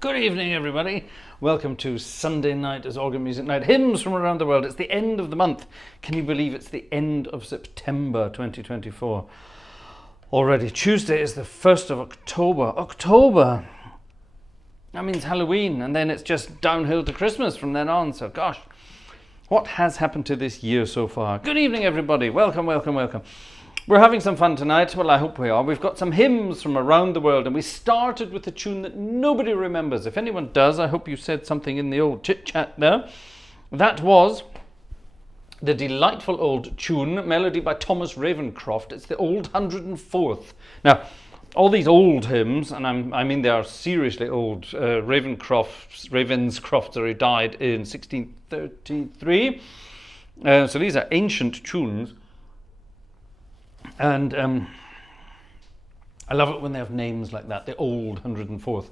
Good evening, everybody. Welcome to Sunday night as Organ Music Night. Hymns from around the world. It's the end of the month. Can you believe it's the end of September 2024? Already. Tuesday is the 1st of October. October! That means Halloween, and then it's just downhill to Christmas from then on. So, gosh, what has happened to this year so far? Good evening, everybody. Welcome, welcome, welcome. We're having some fun tonight. Well, I hope we are. We've got some hymns from around the world, and we started with a tune that nobody remembers. If anyone does, I hope you said something in the old chit-chat there. That was the delightful old tune, melody by Thomas Ravenscroft. It's the old 104th. Now, all these old hymns, and I mean they are seriously old. Ravenscroft died in 1633. So these are ancient tunes. And I love it when they have names like that, the old 104th.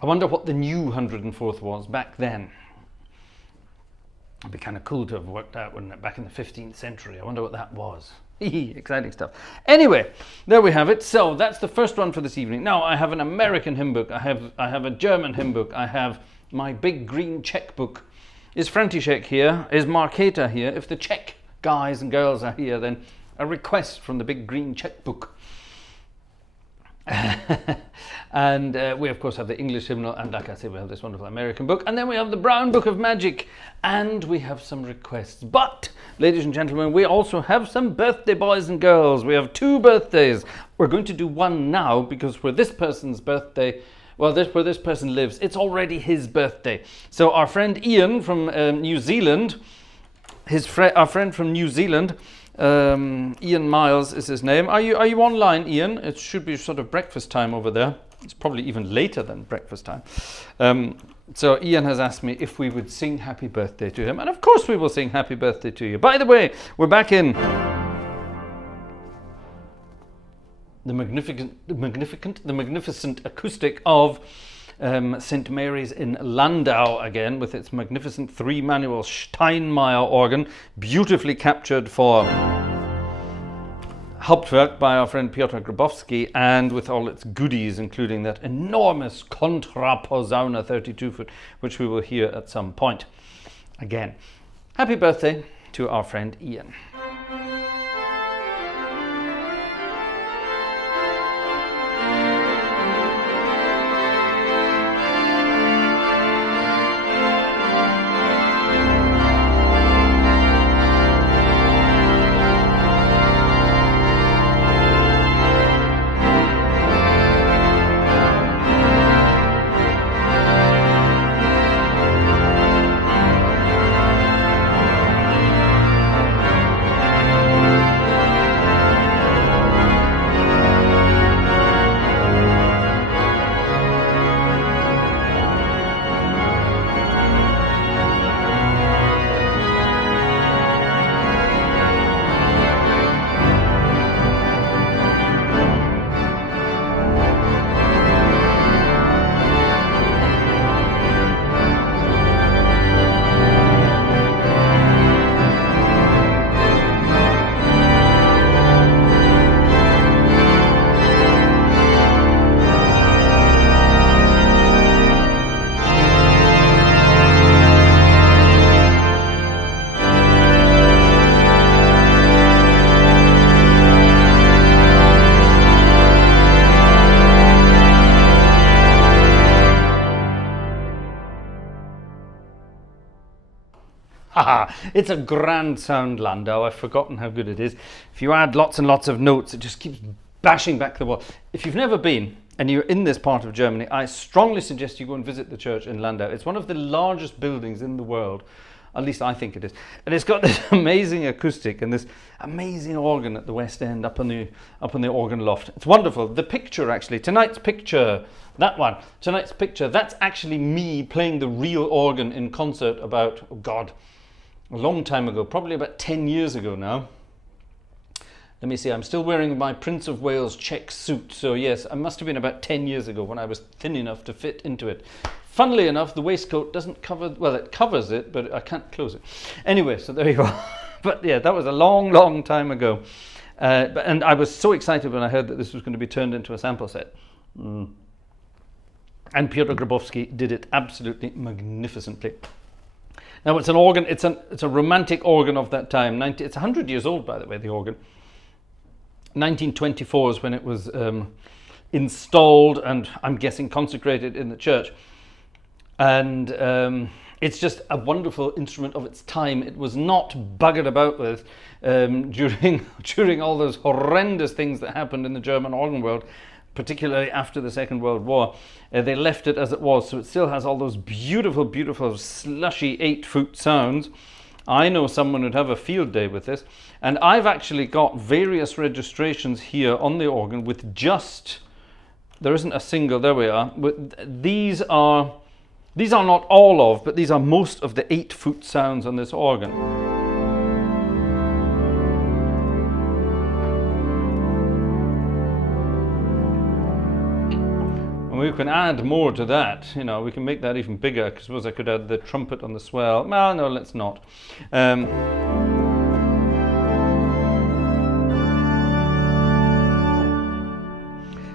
I wonder what the new 104th was back then. It'd be kind of cool to have worked out, wouldn't it, back in the 15th century. I wonder what that was. Exciting stuff. Anyway, there we have it. So that's the first one for this evening. Now I have an American hymn book. I have a German hymn book. I have my big green Czech book. Is František here? Is Markéta here? If the Czech guys and girls are here, then a request from the big green checkbook. And we of course have the English hymnal, and like I said, we have this wonderful American book, and then we have the Brown Book of Magic, and we have some requests. But ladies and gentlemen, we also have some birthday boys and girls. We have two birthdays. We're going to do one now because for this person's birthday, well, where this person lives, it's already his birthday. So our friend Ian from New Zealand, our friend from New Zealand, Ian Miles is his name. Are you online, Ian? It should be sort of breakfast time over there. It's probably even later than breakfast time. So Ian has asked me if we would sing happy birthday to him, and of course we will sing happy birthday to you. By the way, we're back in the magnificent acoustic of St. Mary's in Landau again, with its magnificent 3-manual Steinmeier organ, beautifully captured for Hauptwerk by our friend Piotr Grabowski, and with all its goodies, including that enormous Kontraposauna 32-foot, which we will hear at some point. Again, happy birthday to our friend Ian. It's a grand sound, Landau. I've forgotten how good it is. If you add lots and lots of notes, it just keeps bashing back the wall. If you've never been and you're in this part of Germany, I strongly suggest you go and visit the church in Landau. It's one of the largest buildings in the world. At least I think it is. And it's got this amazing acoustic and this amazing organ at the west end up on the organ loft. It's wonderful. The picture, actually, tonight's picture, that one, tonight's picture, that's actually me playing the real organ in concert about, oh God, a long time ago, probably about 10 years ago now. Let me see, I'm still wearing my Prince of Wales check suit, so yes, it must have been about 10 years ago when I was thin enough to fit into it. Funnily enough, the waistcoat doesn't cover, well, it covers it, but I can't close it. Anyway, so there you go. But yeah, that was a long, long time ago. And I was so excited when I heard that this was going to be turned into a sample set. And Piotr Grabowski did it absolutely magnificently. Now it's an organ, it's a romantic organ of that time. It's 100 years old, by the way, the organ. 1924 is when it was installed and I'm guessing consecrated in the church. And it's just a wonderful instrument of its time. It was not buggered about with during all those horrendous things that happened in the German organ world, particularly after the Second World War. They left it as it was, so it still has all those beautiful, beautiful, slushy 8-foot sounds. I know someone who'd have a field day with this, and I've actually got various registrations here on the organ with just, there isn't a single, there we are. These are not all of, but these are most of the 8-foot sounds on this organ. And we can add more to that, you know, we can make that even bigger. I suppose I could add the trumpet on the swell. Well, no, let's not.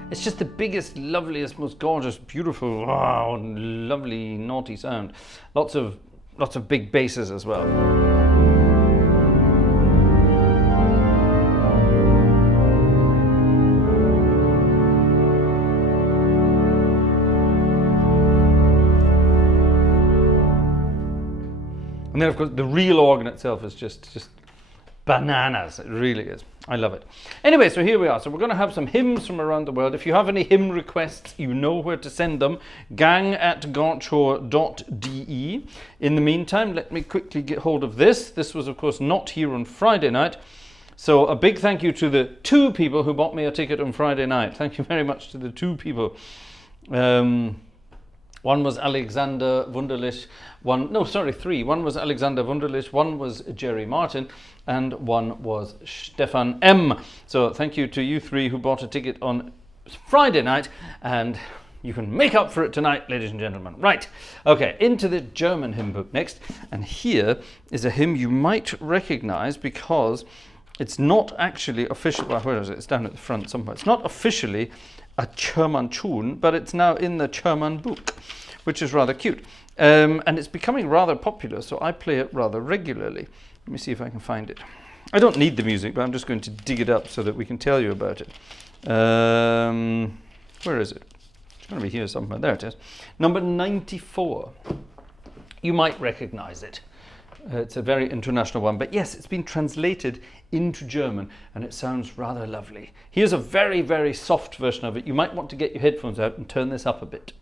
It's just the biggest, loveliest, most gorgeous, beautiful, wow, lovely, naughty sound. Lots of big basses as well. And then, of course, the real organ itself is just bananas. It really is. I love it. Anyway, so here we are. So we're going to have some hymns from around the world. If you have any hymn requests, you know where to send them. gang@gartshore.de. In the meantime, let me quickly get hold of this. This was, of course, not here on Friday night. So a big thank you to the 2 people who bought me a ticket on Friday night. Thank you very much to the 2 people. One was Alexander Wunderlich, 3. One was Alexander Wunderlich, one was Jerry Martin, and one was Stefan M. So thank you to you 3 who bought a ticket on Friday night, and you can make up for it tonight, ladies and gentlemen. Right, okay, into the German hymn book next. And here is a hymn you might recognize because it's not actually official. Well, where is it? It's down at the front somewhere. It's not officially a German tune, but it's now in the German book, which is rather cute. And it's becoming rather popular, so I play it rather regularly. Let me see if I can find it. I don't need the music, but I'm just going to dig it up so that we can tell you about it. Where is it? It's going to be here somewhere. There it is. Number 94. You might recognize it. It's a very international one, but yes, it's been translated into German and it sounds rather lovely. Here's a very, very soft version of it. You might want to get your headphones out and turn this up a bit.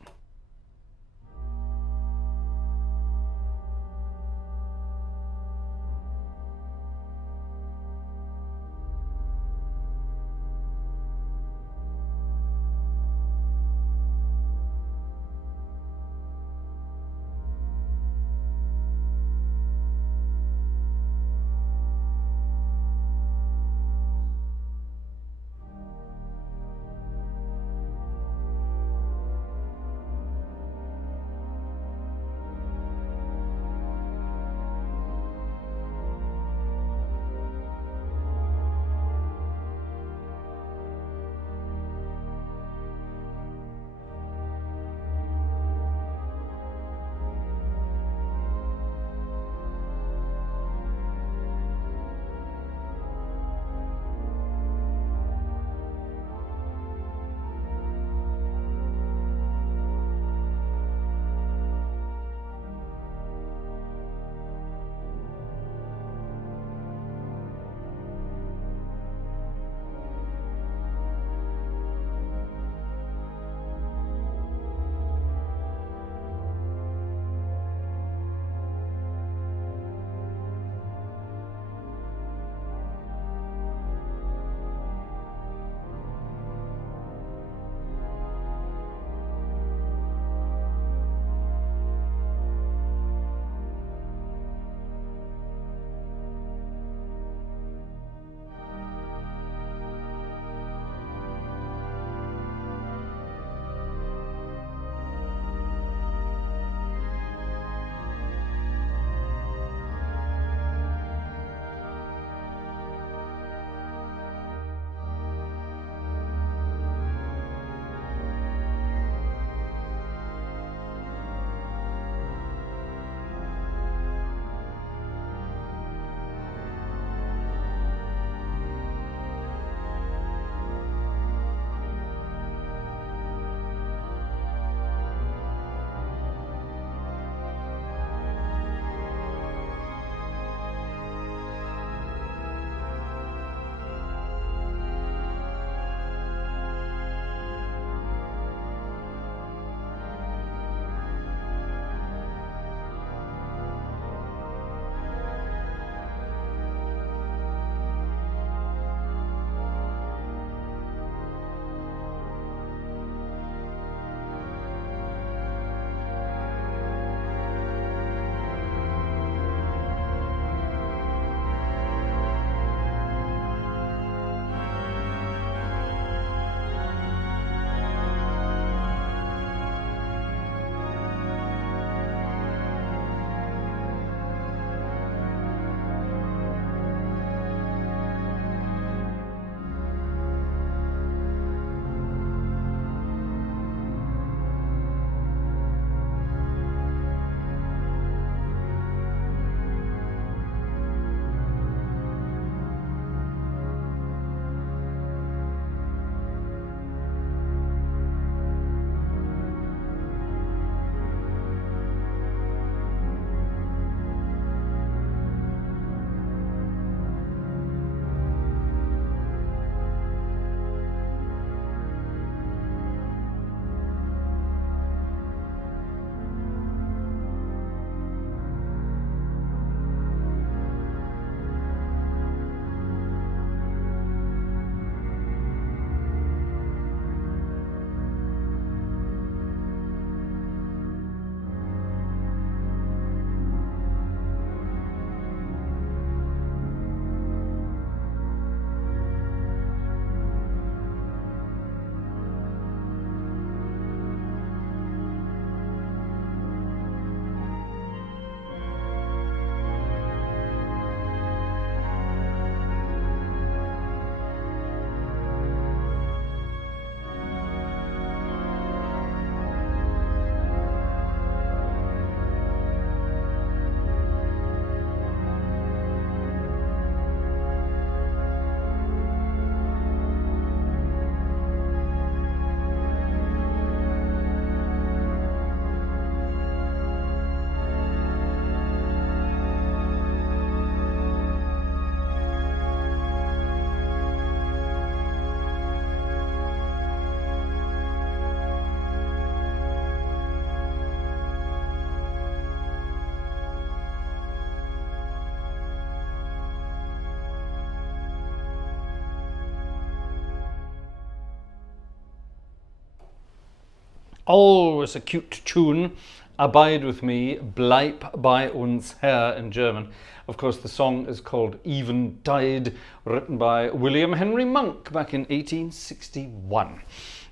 Always a cute tune. Abide with me, bleib bei uns Herr in German. Of course, the song is called Eventide, written by William Henry Monk back in 1861.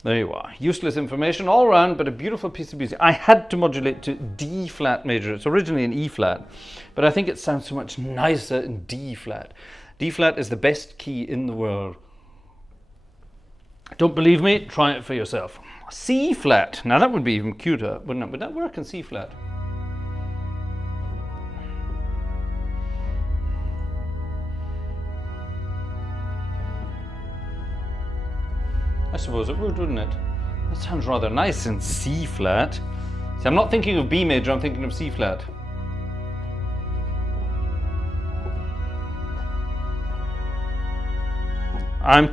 There you are. Useless information all around, but a beautiful piece of music. I had to modulate to D flat major. It's originally in E flat, but I think it sounds so much nicer in D flat. D flat is the best key in the world. Don't believe me? Try it for yourself. C flat. Now that would be even cuter, wouldn't it? Would that work in C flat? I suppose it would, wouldn't it? That sounds rather nice in C flat. See, I'm not thinking of B major, I'm thinking of C flat. I'm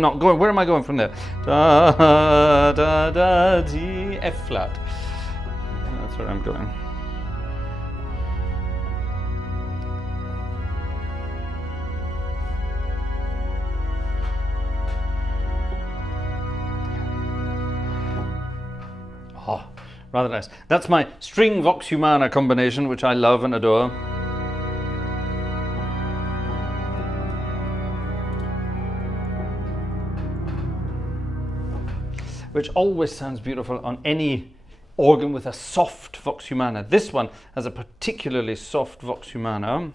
not going. Where am I going from there? Da da da D F flat. That's where I'm going. Oh, rather nice. That's my string vox humana combination, which I love and adore. Which always sounds beautiful on any organ with a soft vox humana. This one has a particularly soft vox humana.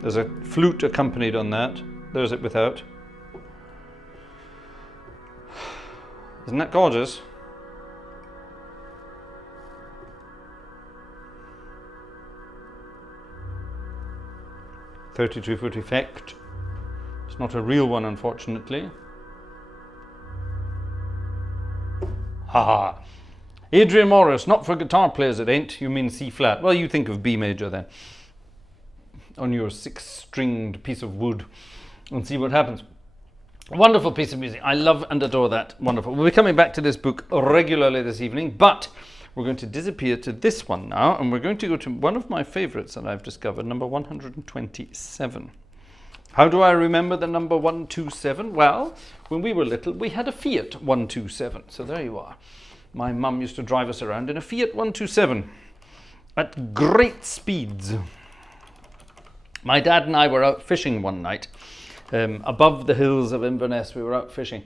There's a flute accompanied on that. There's it without. Isn't that gorgeous? .32-foot effect. It's not a real one, unfortunately. Haha. Adrian Morris, not for guitar players it ain't. You mean C flat. Well, you think of B major then. On your 6-stringed piece of wood. And see what happens. Wonderful piece of music. I love and adore that. Wonderful. We'll be coming back to this book regularly this evening, but we're going to disappear to this one now, and we're going to go to one of my favorites that I've discovered, number 127. How do I remember the number 127? Well, when we were little, we had a Fiat 127. So there you are. My mum used to drive us around in a Fiat 127 at great speeds. My dad and I were out fishing one night. Above the hills of Inverness, we were out fishing.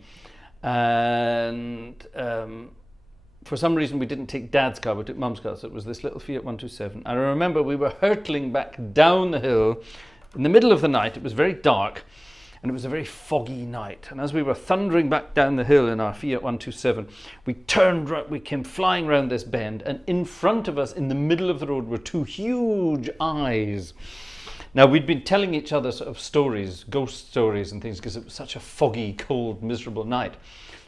And for some reason, we didn't take Dad's car, we took Mum's car. So it was this little Fiat 127. I remember we were hurtling back down the hill in the middle of the night. It was very dark and it was a very foggy night. And as we were thundering back down the hill in our Fiat 127, we turned right, we came flying round this bend, and in front of us in the middle of the road were two huge eyes. Now, we'd been telling each other sort of stories, ghost stories and things, because it was such a foggy, cold, miserable night.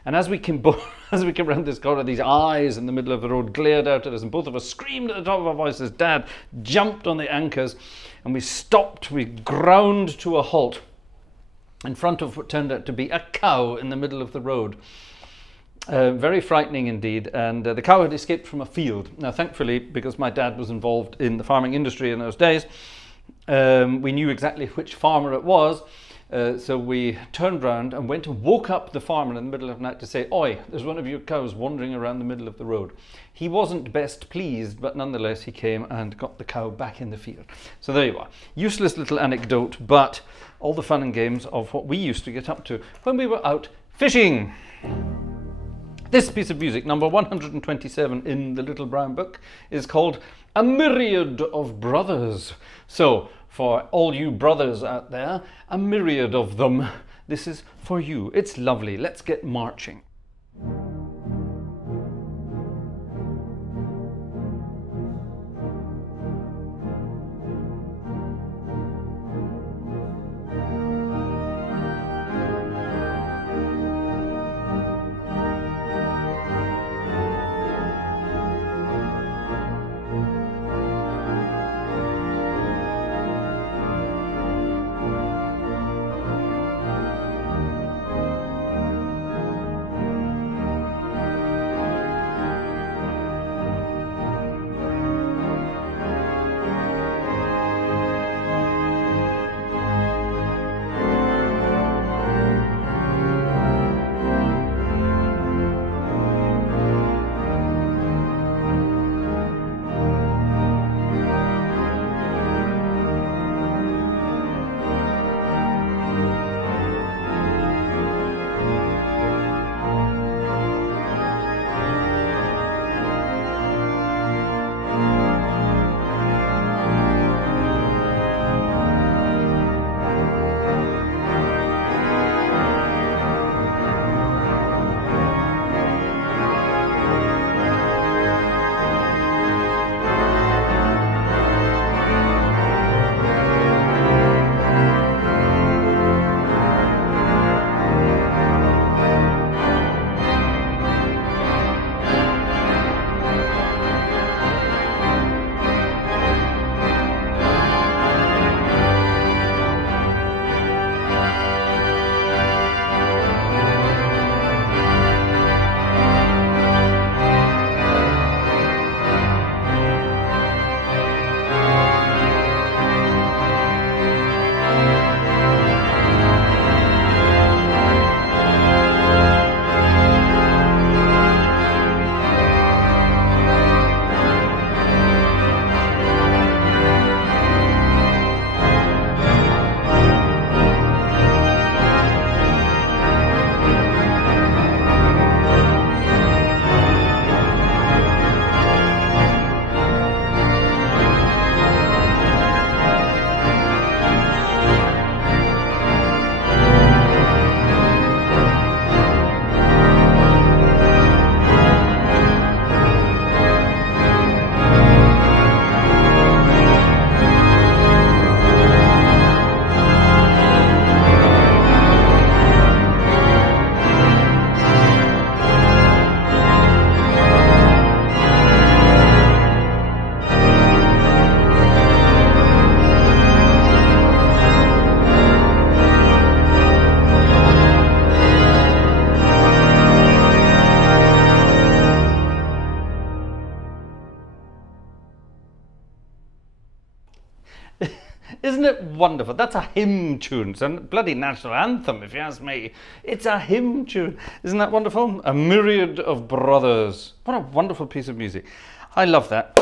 And as we came around this corner, these eyes in the middle of the road glared out at us, and both of us screamed at the top of our voices. Dad jumped on the anchors, and we stopped. We ground to a halt in front of what turned out to be a cow in the middle of the road. Very frightening indeed, and the cow had escaped from a field. Now, thankfully, because my dad was involved in the farming industry in those days, we knew exactly which farmer it was. So we turned round and went and woke up the farmer in the middle of the night to say, "Oi, there's one of your cows wandering around the middle of the road." He wasn't best pleased, but nonetheless he came and got the cow back in the field. So there you are. Useless little anecdote, but all the fun and games of what we used to get up to when we were out fishing. This piece of music, number 127 in the Little Brown Book, is called A Myriad of Brothers. So, for all you brothers out there, a myriad of them, this is for you. It's lovely. Let's get marching. it wonderful? That's a hymn tune. It's a bloody national anthem, if you ask me. It's a hymn tune. Isn't that wonderful? A Myriad of Brothers. What a wonderful piece of music. I love that.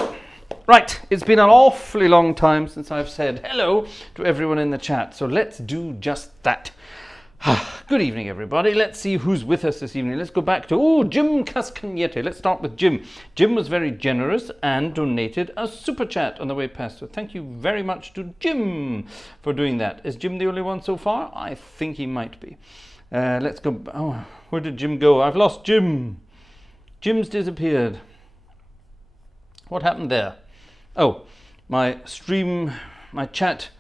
Right, it's been an awfully long time since I've said hello to everyone in the chat, so let's do just that. Good evening, everybody. Let's see who's with us this evening. Let's go back to, Jim Cascagnete. Let's start with Jim. Jim was very generous and donated a super chat on the way past. So thank you very much to Jim for doing that. Is Jim the only one so far? I think he might be. Let's go. Oh, where did Jim go? I've lost Jim. Jim's disappeared. What happened there? Oh, my chat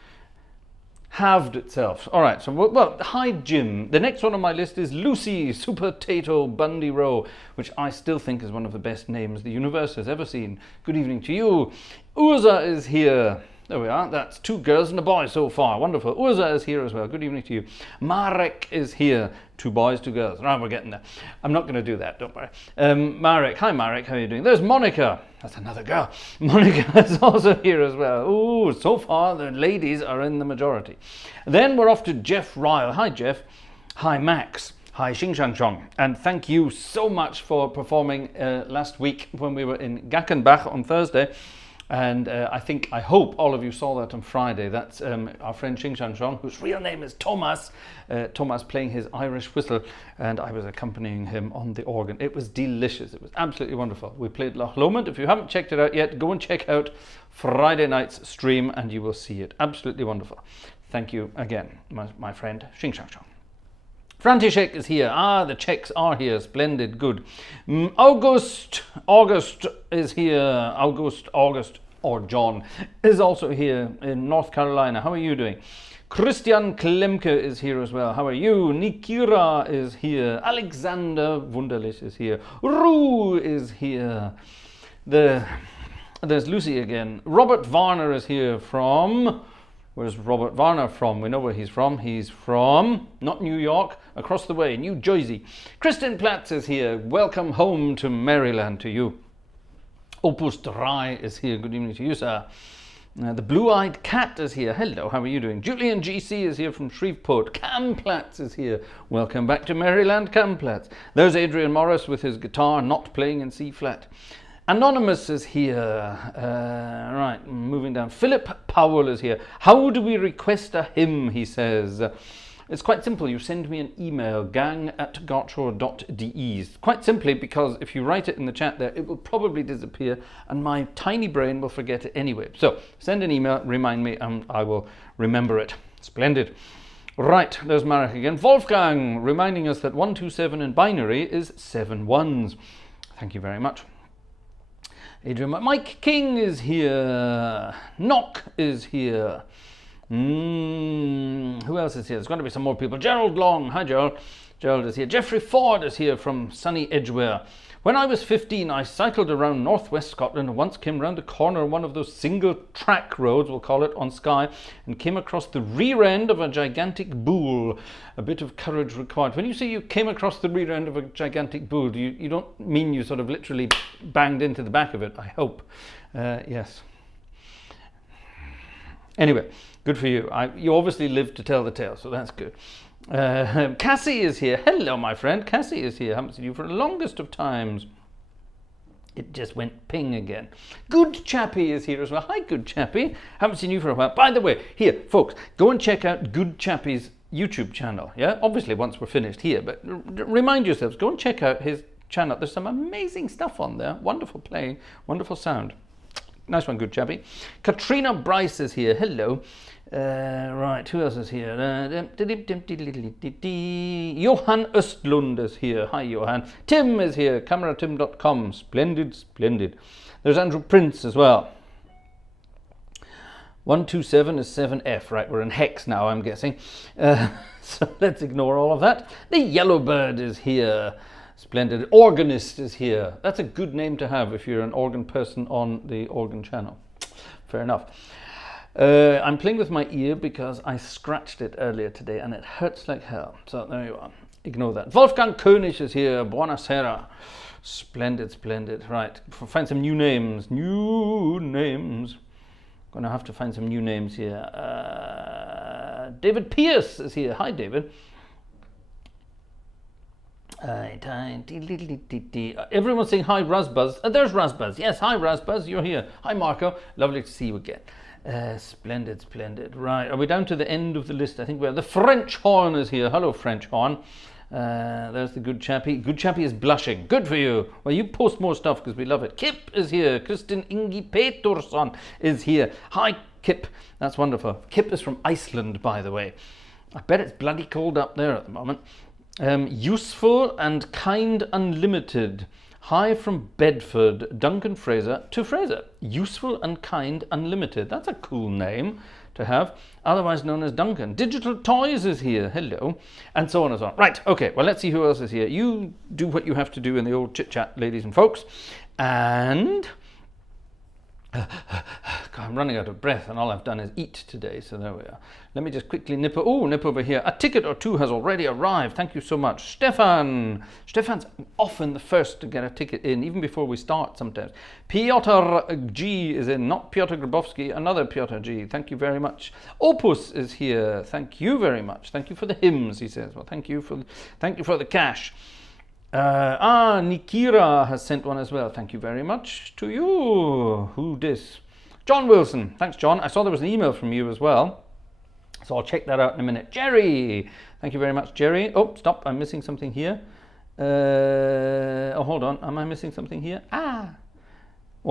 halved itself. All right, so, well, hi, Jim. The next one on my list is Lucy Super Tato Bundy Rowe, which I still think is one of the best names the universe has ever seen. Good evening to you. Urza is here. There we are. That's 2 girls and a boy so far. Wonderful. Urza is here as well. Good evening to you. Marek is here. 2 boys, 2 girls. Right, we're getting there. I'm not going to do that, don't worry. Marek. Hi, Marek. How are you doing? There's Monica. That's another girl. Monica is also here as well. Ooh, so far the ladies are in the majority. Then we're off to Jeff Ryle. Hi, Jeff. Hi, Max. Hi, Xing Shang Chong. And thank you so much for performing last week when we were in Gackenbach on Thursday. And I hope all of you saw that on Friday. That's our friend Xing Shang Chong, whose real name is Thomas. Thomas playing his Irish whistle, and I was accompanying him on the organ. It was delicious. It was absolutely wonderful. We played Loch Lomond. If you haven't checked it out yet, go and check out Friday night's stream, and you will see it. Absolutely wonderful. Thank you again, my friend Xing Shang Chong. František is here. The Czechs are here. Splendid, good. August is here. August, or John, is also here in North Carolina. How are you doing? Christian Klemke is here as well. How are you? Nikira is here. Alexander Wunderlich is here. Rue is here. There's Lucy again. Robert Varner is here from... Where's Robert Varner from? We know where he's from. He's from, not New York, across the way, New Jersey. Kristen Platz is here. Welcome home to Maryland to you. Opus Dry is here. Good evening to you, sir. The Blue-Eyed Cat is here. Hello, how are you doing? Julian GC is here from Shreveport. Cam Platz is here. Welcome back to Maryland, Cam Platz. There's Adrian Morris with his guitar not playing in C-flat. Anonymous is here. Right, moving down. Philip Powell is here. How do we request a hymn, he says. It's quite simple. You send me an email, gang@gartshore.de. Quite simply because if you write it in the chat there, it will probably disappear and my tiny brain will forget it anyway. So send an email, remind me, and I will remember it. Splendid. Right, there's Marek again. Wolfgang reminding us that 127 in binary is 7 ones. Thank you very much. Adrian, Mike King is here. Knock is here. Who else is here? There's going to be some more people. Gerald Long. Hi, Gerald. Gerald is here. Jeffrey Ford is here from sunny Edgware. When I was 15, I cycled around northwest Scotland and once came round the corner of one of those single track roads, we'll call it, on Skye, and came across the rear end of a gigantic bull. A bit of courage required. When you say you came across the rear end of a gigantic bull, you don't mean you sort of literally banged into the back of it, I hope. Yes. Anyway, good for you. You obviously lived to tell the tale, so that's good. Cassie is here. Hello, my friend. Cassie is here. Haven't seen you for the longest of times. It just went ping again. Good Chappie is here as well. Hi, Good Chappie. Haven't seen you for a while. By the way, here, folks, go and check out Good Chappie's YouTube channel. Yeah, obviously once we're finished here, but remind yourselves, go and check out his channel. There's some amazing stuff on there. Wonderful playing, wonderful sound. Nice one, Good Chappie. Katrina Bryce is here. Hello. Right, who else is here? Johan Östlund is here. Hi, Johan. Tim is here. CameraTim.com. Splendid, splendid. There's Andrew Prince as well. 127 is 7F. Right, we're in hex now, I'm guessing. So let's ignore all of that. The Yellowbird is here. Splendid. Organist is here. That's a good name to have if you're an organ person on the organ channel. Fair enough. I'm playing with my ear because I scratched it earlier today and it hurts like hell. So there you are. Ignore that. Wolfgang König is here. Buonasera. Splendid, splendid. Right. Find some new names. New names. Gonna have to find some new names here. David Pierce is here. Hi, David. Everyone's saying hi, Razbuzz. There's Razbuzz. Yes, hi, Razbuzz. You're here. Hi, Marco. Lovely to see you again. Splendid, splendid. Right, are we down to the end of the list? I think we're. The French Horn is here. Hello, French Horn. There's the Good Chappie. Good Chappie is blushing. Good for you. Well, you post more stuff because we love it. Kip is here. Kristin Ingi Petursson is here. Hi, Kip. That's wonderful. Kip is from Iceland, by the way. I bet it's bloody cold up there at the moment. Useful and Kind Unlimited. Hi from Bedford, Duncan Fraser to Fraser. Useful and Kind Unlimited. That's a cool name to have, otherwise known as Duncan. Digital Toys is here. Hello. And so on and so on. Right, okay, well, let's see who else is here. You do what you have to do in the old chit-chat, ladies and folks. And God, I'm running out of breath, and all I've done is eat today, so there we are. Let me just quickly nip over here. A ticket or two has already arrived. Thank you so much. Stefan. Stefan's often the first to get a ticket in, even before we start sometimes. Piotr G is in, not Piotr Grabowski, another Piotr G. Thank you very much. Opus is here. Thank you very much. Thank you for the hymns, he says. Well, thank you for the cash. Nikira has sent one as well. Thank you very much to you. Who dis? John Wilson. Thanks, John. I saw there was an email from you as well, so I'll check that out in a minute. Jerry. Thank you very much, Jerry. Oh, stop. I'm missing something here. Oh, hold on. Am I missing something here? Well,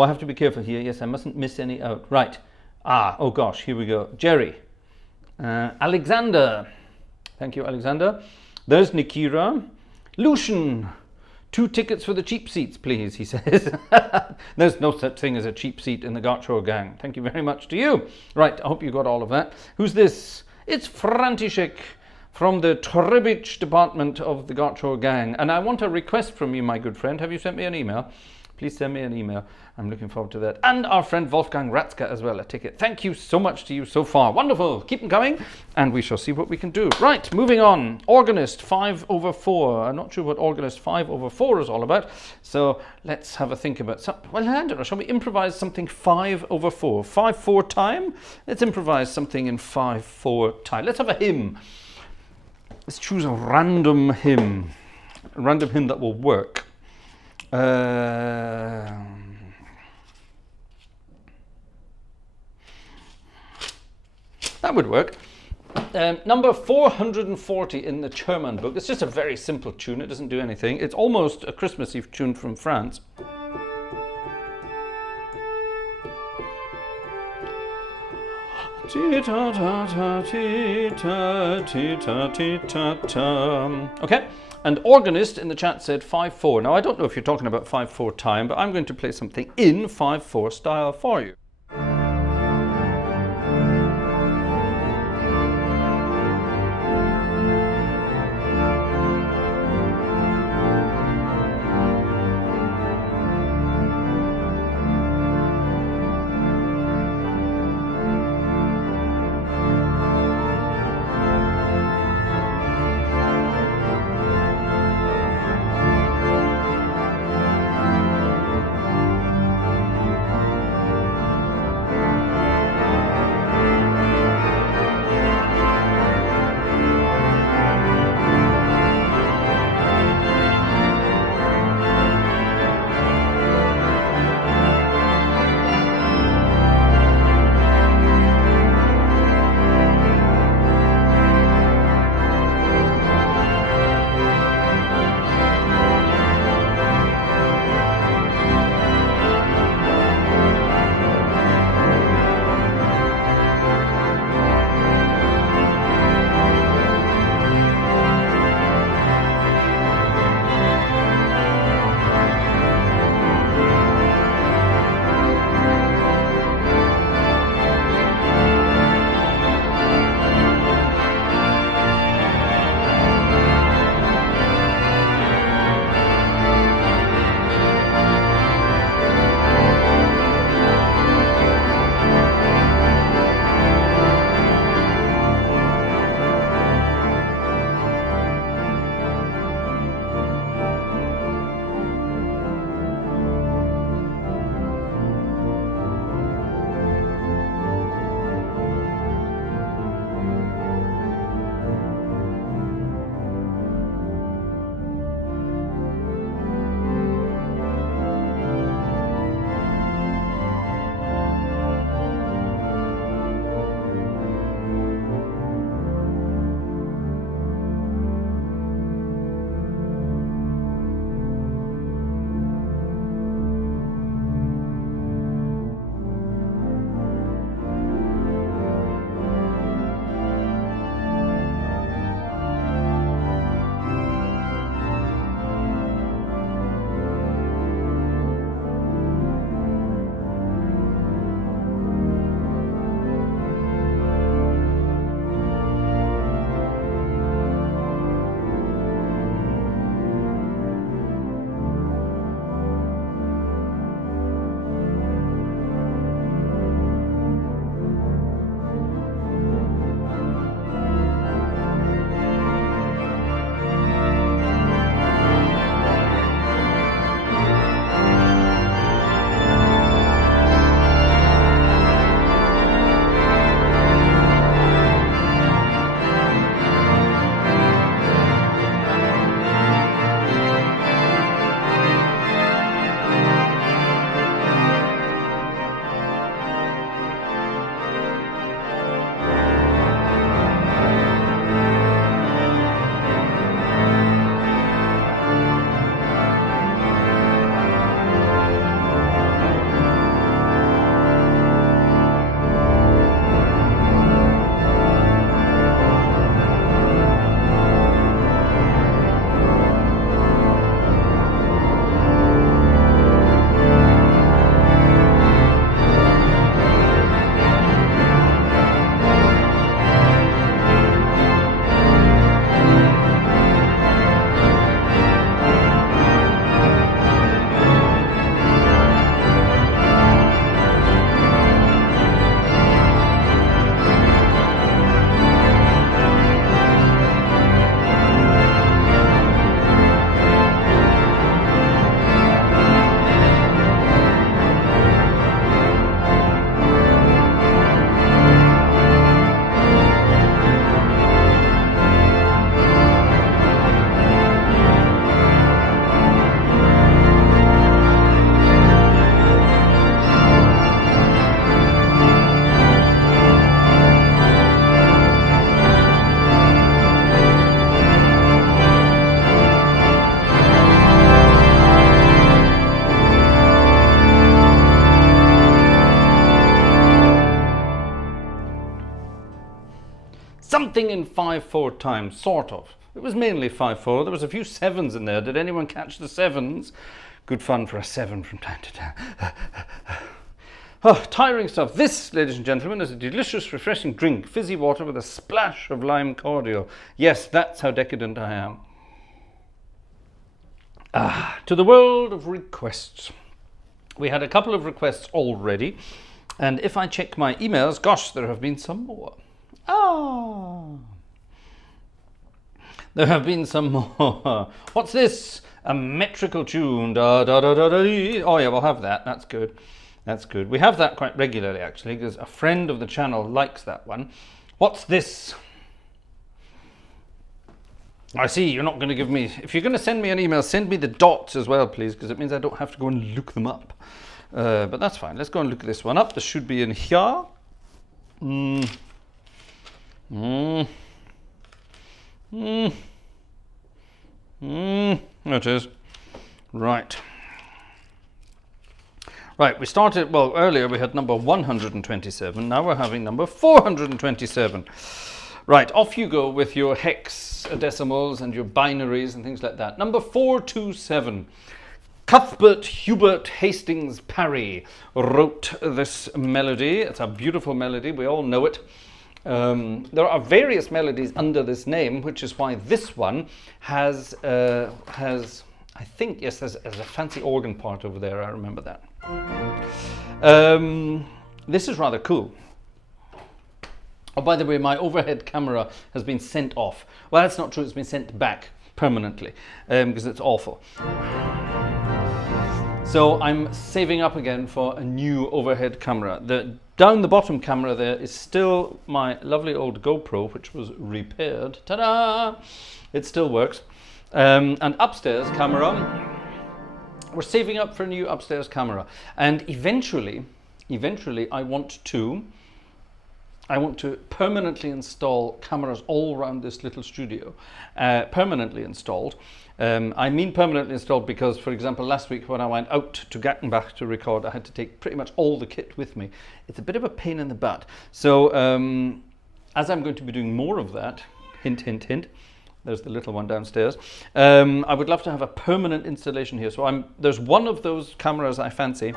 I have to be careful here. Yes, I mustn't miss any out. Right. Oh gosh, here we go. Jerry. Alexander. Thank you, Alexander. There's Nikira. Lucian, 2 tickets for the cheap seats, please, he says. There's no such thing as a cheap seat in the Gartshore gang. Thank you very much to you. Right, I hope you got all of that. Who's this? It's František from the Trebic department of the Gartshore gang. And I want a request from you, my good friend. Have you sent me an email? Please send me an email. I'm looking forward to that. And our friend Wolfgang Ratzka as well, a ticket. Thank you so much to you so far. Wonderful. Keep them coming, and we shall see what we can do. Right, moving on. Organist 5/4. I'm not sure what Organist 5/4 is all about, so let's have a think about something. Well, I don't know. Shall we improvise something 5/4? 5/4 time? Let's improvise something in 5/4 time. Let's have a hymn. Let's choose a random hymn. A random hymn that will work. That would work. Number 440 in the Sherman book. It's just a very simple tune. It doesn't do anything. It's almost a Christmas Eve tune from France. Okay, and Organist in the chat said 5/4. Now I don't know if you're talking about 5/4 time, but I'm going to play something in 5/4 style for you. something in 5/4 time, sort of. It was mainly 5/4. There was a few 7s in there. Did anyone catch the 7s? Good fun for a 7 from time to time. Oh, tiring stuff. This, ladies and gentlemen, is a delicious, refreshing drink. Fizzy water with a splash of lime cordial. Yes, that's how decadent I am. To the world of requests. We had a couple of requests already. And if I check my emails, gosh, there have been some more. There have been some more. What's this? A metrical tune. Da, da, da, da, da. Oh, yeah, we'll have that. That's good. That's good. We have that quite regularly, actually, because a friend of the channel likes that one. What's this? I see, you're not going to give me... If you're going to send me an email, send me the dots as well, please, because it means I don't have to go and look them up. But that's fine. Let's go and look this one up. This should be in here. There it is. Right. Right, we started, well, earlier we had number 127. Now we're having number 427. Right, off you go with your hexadecimals and your binaries and things like that. Number 427. Cuthbert Hubert Hastings Parry wrote this melody. It's a beautiful melody. We all know it. There are various melodies under this name, which is why this one has I think, yes, there's a fancy organ part over there. I remember that. This is rather cool. Oh, by the way, my overhead camera has been sent off. Well, that's not true. It's been sent back permanently because it's awful. So I'm saving up again for a new overhead camera. Down the bottom camera there is still my lovely old GoPro, which was repaired. Ta-da! It still works. And upstairs camera, we're saving up for a new upstairs camera. And eventually I want to permanently install cameras all around this little studio. Permanently installed. I mean permanently installed because, for example, last week when I went out to Gartshore to record, I had to take pretty much all the kit with me. It's a bit of a pain in the butt. So as I'm going to be doing more of that, hint, hint, hint, there's the little one downstairs, I would love to have a permanent installation here. So there's one of those cameras I fancy.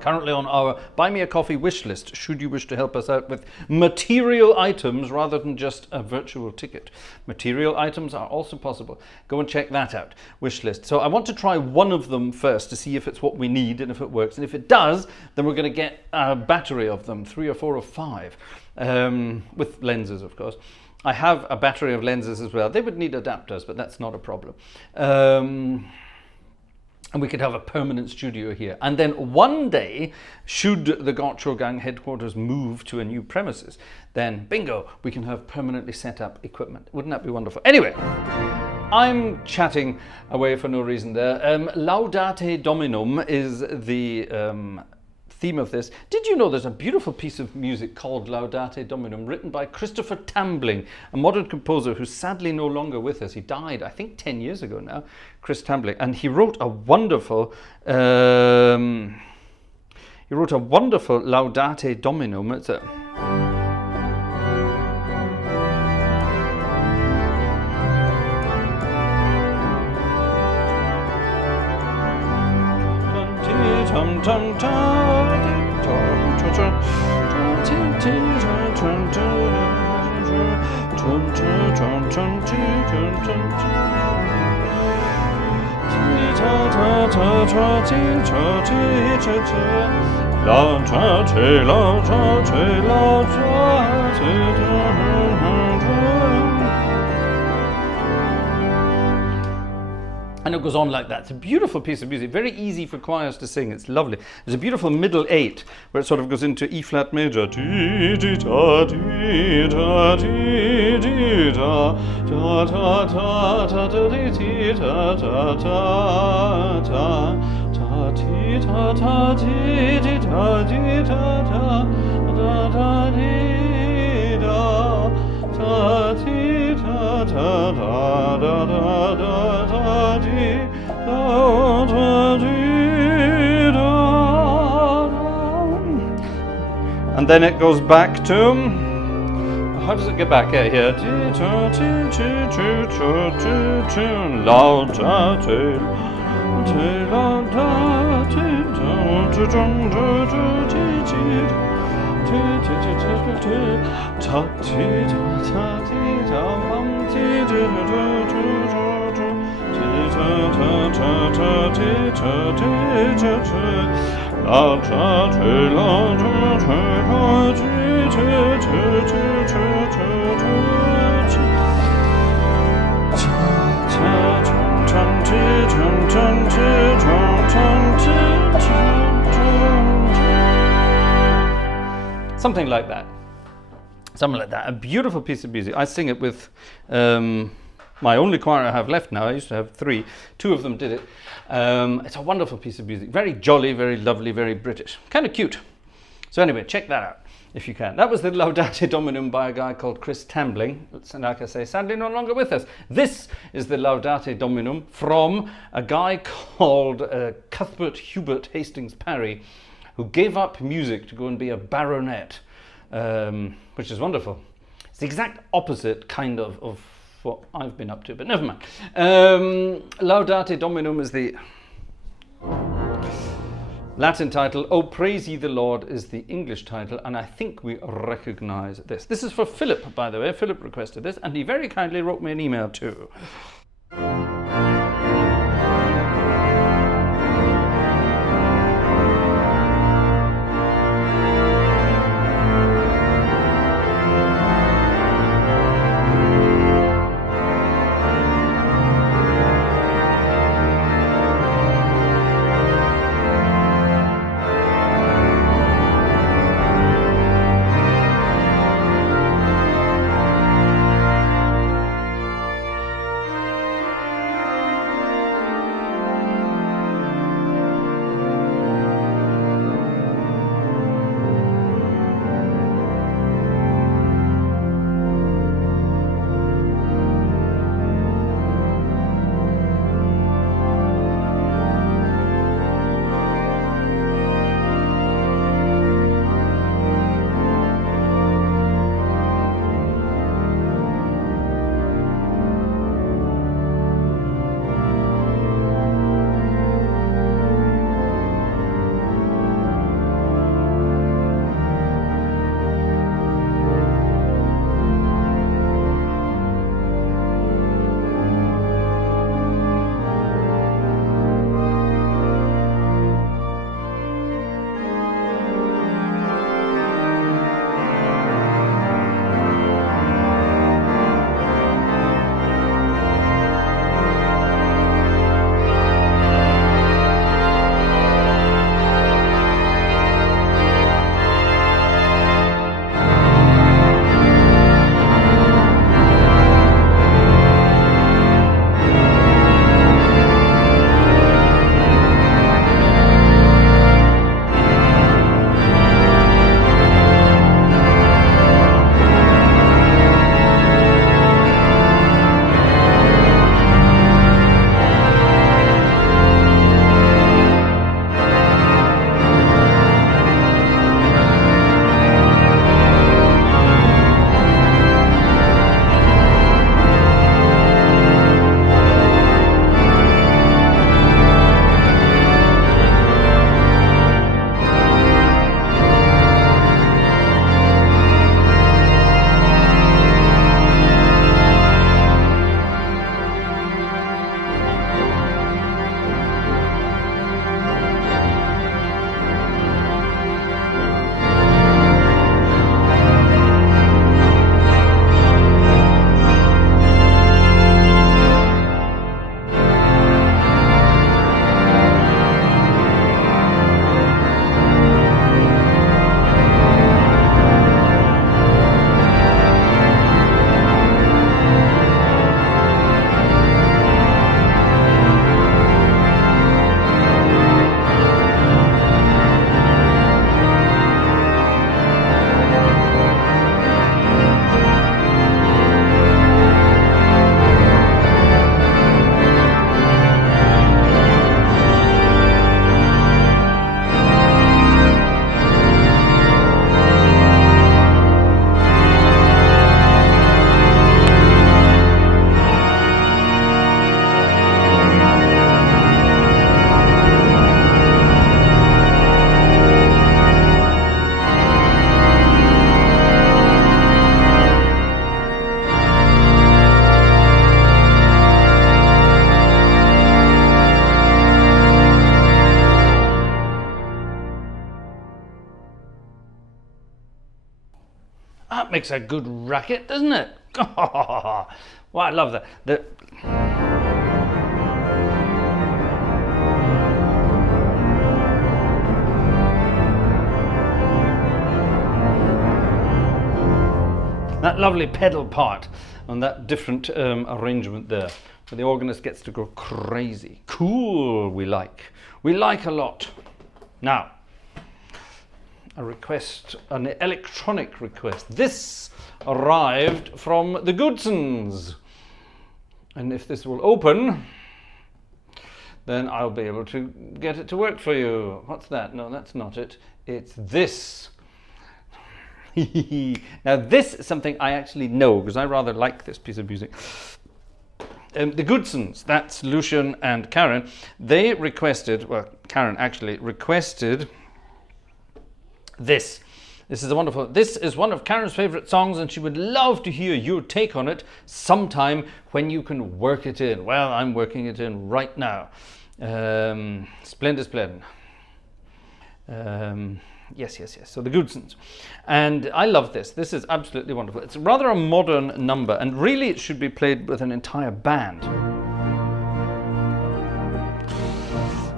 Currently on our Buy Me a Coffee wish list, should you wish to help us out with material items rather than just a virtual ticket. Material items are also possible. Go and check that out, wish list. So I want to try one of them first to see if it's what we need and if it works. And if it does, then we're going to get a battery of them, 3 or 4 or 5, with lenses, of course. I have a battery of lenses as well. They would need adapters, but that's not a problem. And we could have a permanent studio here. And then one day, should the Gartshore Gang headquarters move to a new premises, then bingo, we can have permanently set up equipment. Wouldn't that be wonderful? Anyway, I'm chatting away for no reason there. Laudate Dominum is the theme of this. Did you know there's a beautiful piece of music called Laudate Dominum, written by Christopher Tambling, a modern composer who's sadly no longer with us. He died, I think, 10 years ago now, Chris Tambling, and he wrote a wonderful Laudate Dominum. It's a tum tum tum and it goes on like that. It's a beautiful piece of music, very easy for choirs to sing. It's lovely. There's a beautiful middle 8 where it sort of goes into E flat major. And then it goes back to how does it get back here? Laudate. Something like that. Something like that. A beautiful piece of music. I sing it with my only choir I have left now. I used to have 3. 2 of them did it. It's a wonderful piece of music. Very jolly, very lovely, very British. Kind of cute. So anyway, check that out if you can. That was the Laudate Dominum by a guy called Chris Tambling. And like I say, sadly no longer with us. This is the Laudate Dominum from a guy called Cuthbert Hubert Hastings Parry, who gave up music to go and be a baronet, which is wonderful. It's the exact opposite kind of what I've been up to, but never mind. Laudate Dominum is the Latin title. Oh, Praise Ye the Lord is the English title, and I think we recognize this. This is for Philip, by the way. Philip requested this, and he very kindly wrote me an email too. makes a good racket, doesn't it? Well, I love that. That lovely pedal part on that different arrangement there, where the organist gets to go crazy. Cool, we like a lot. Now, a request, an electronic request. This arrived from the Goodsons, and if this will open, then I'll be able to get it to work for you. What's that? No, that's not it. It's this. Now this is something I actually know, because I rather like this piece of music. The Goodsons, that's Lucian and Karen, they requested, well, Karen actually requested this. This is one of Karen's favorite songs, and she would love to hear your take on it sometime when you can work it in. Well, I'm working it in right now. Splendid. Yes. So the Goodsons. And I love this. This is absolutely wonderful. It's rather a modern number, and really it should be played with an entire band.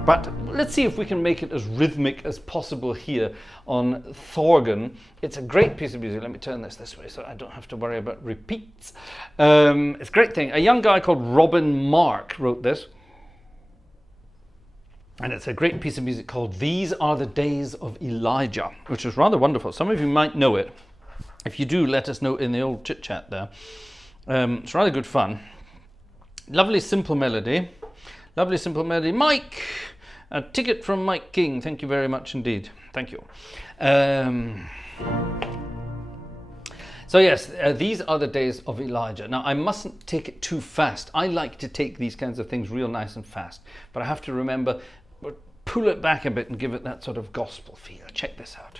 But let's see if we can make it as rhythmic as possible here on Thorgan. It's a great piece of music. Let me turn this way so I don't have to worry about repeats. It's a great thing. A young guy called Robin Mark wrote this. And it's a great piece of music called These Are the Days of Elijah, which is rather wonderful. Some of you might know it. If you do, let us know in the old chit chat there. It's rather good fun. Lovely simple melody. Mike, a ticket from Mike King. Thank you very much indeed. Thank you. So yes, these are the days of Elijah. Now I mustn't take it too fast. I like to take these kinds of things real nice and fast, but I have to remember, pull it back a bit and give it that sort of gospel feel. Check this out.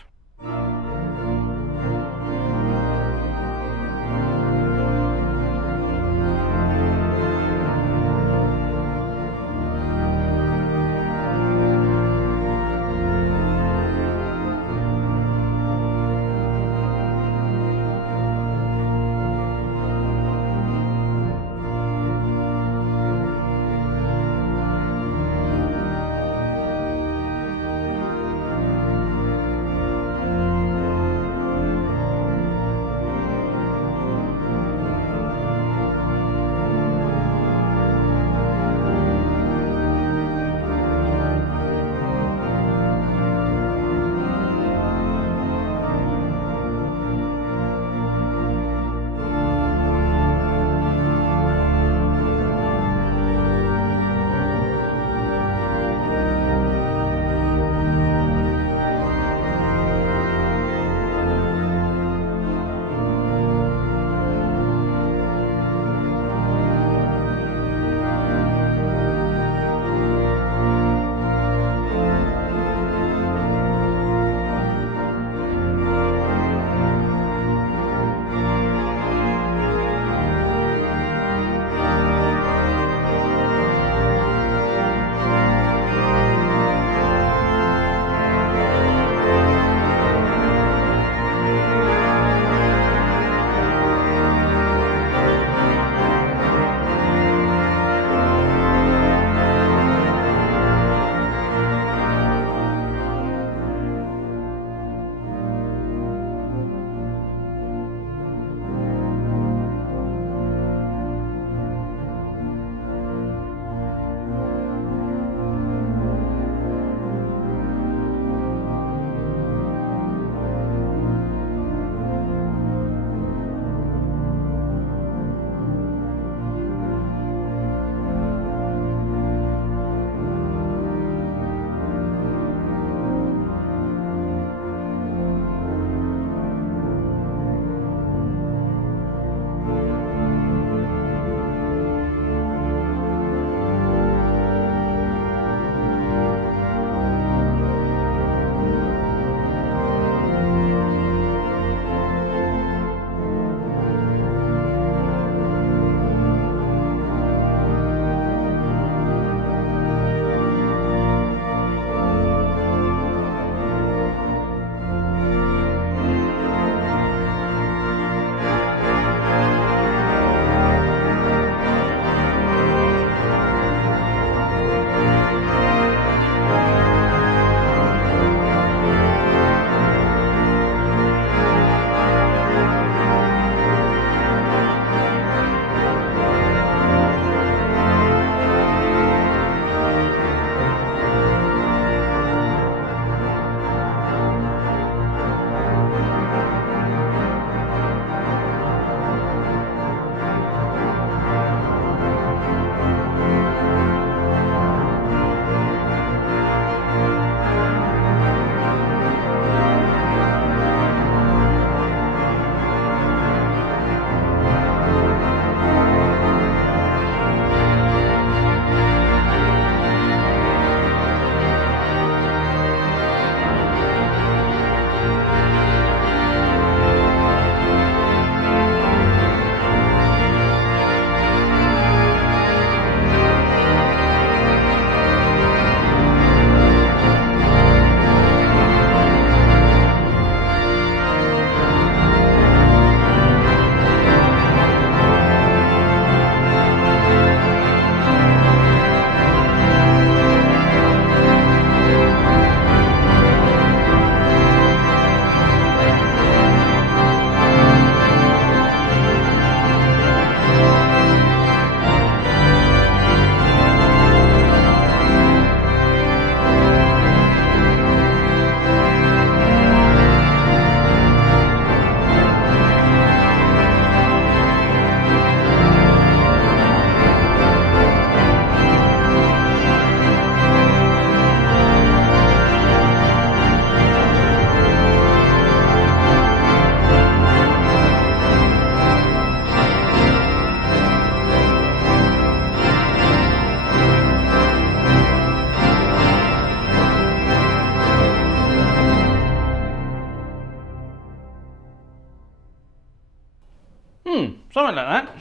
something like that.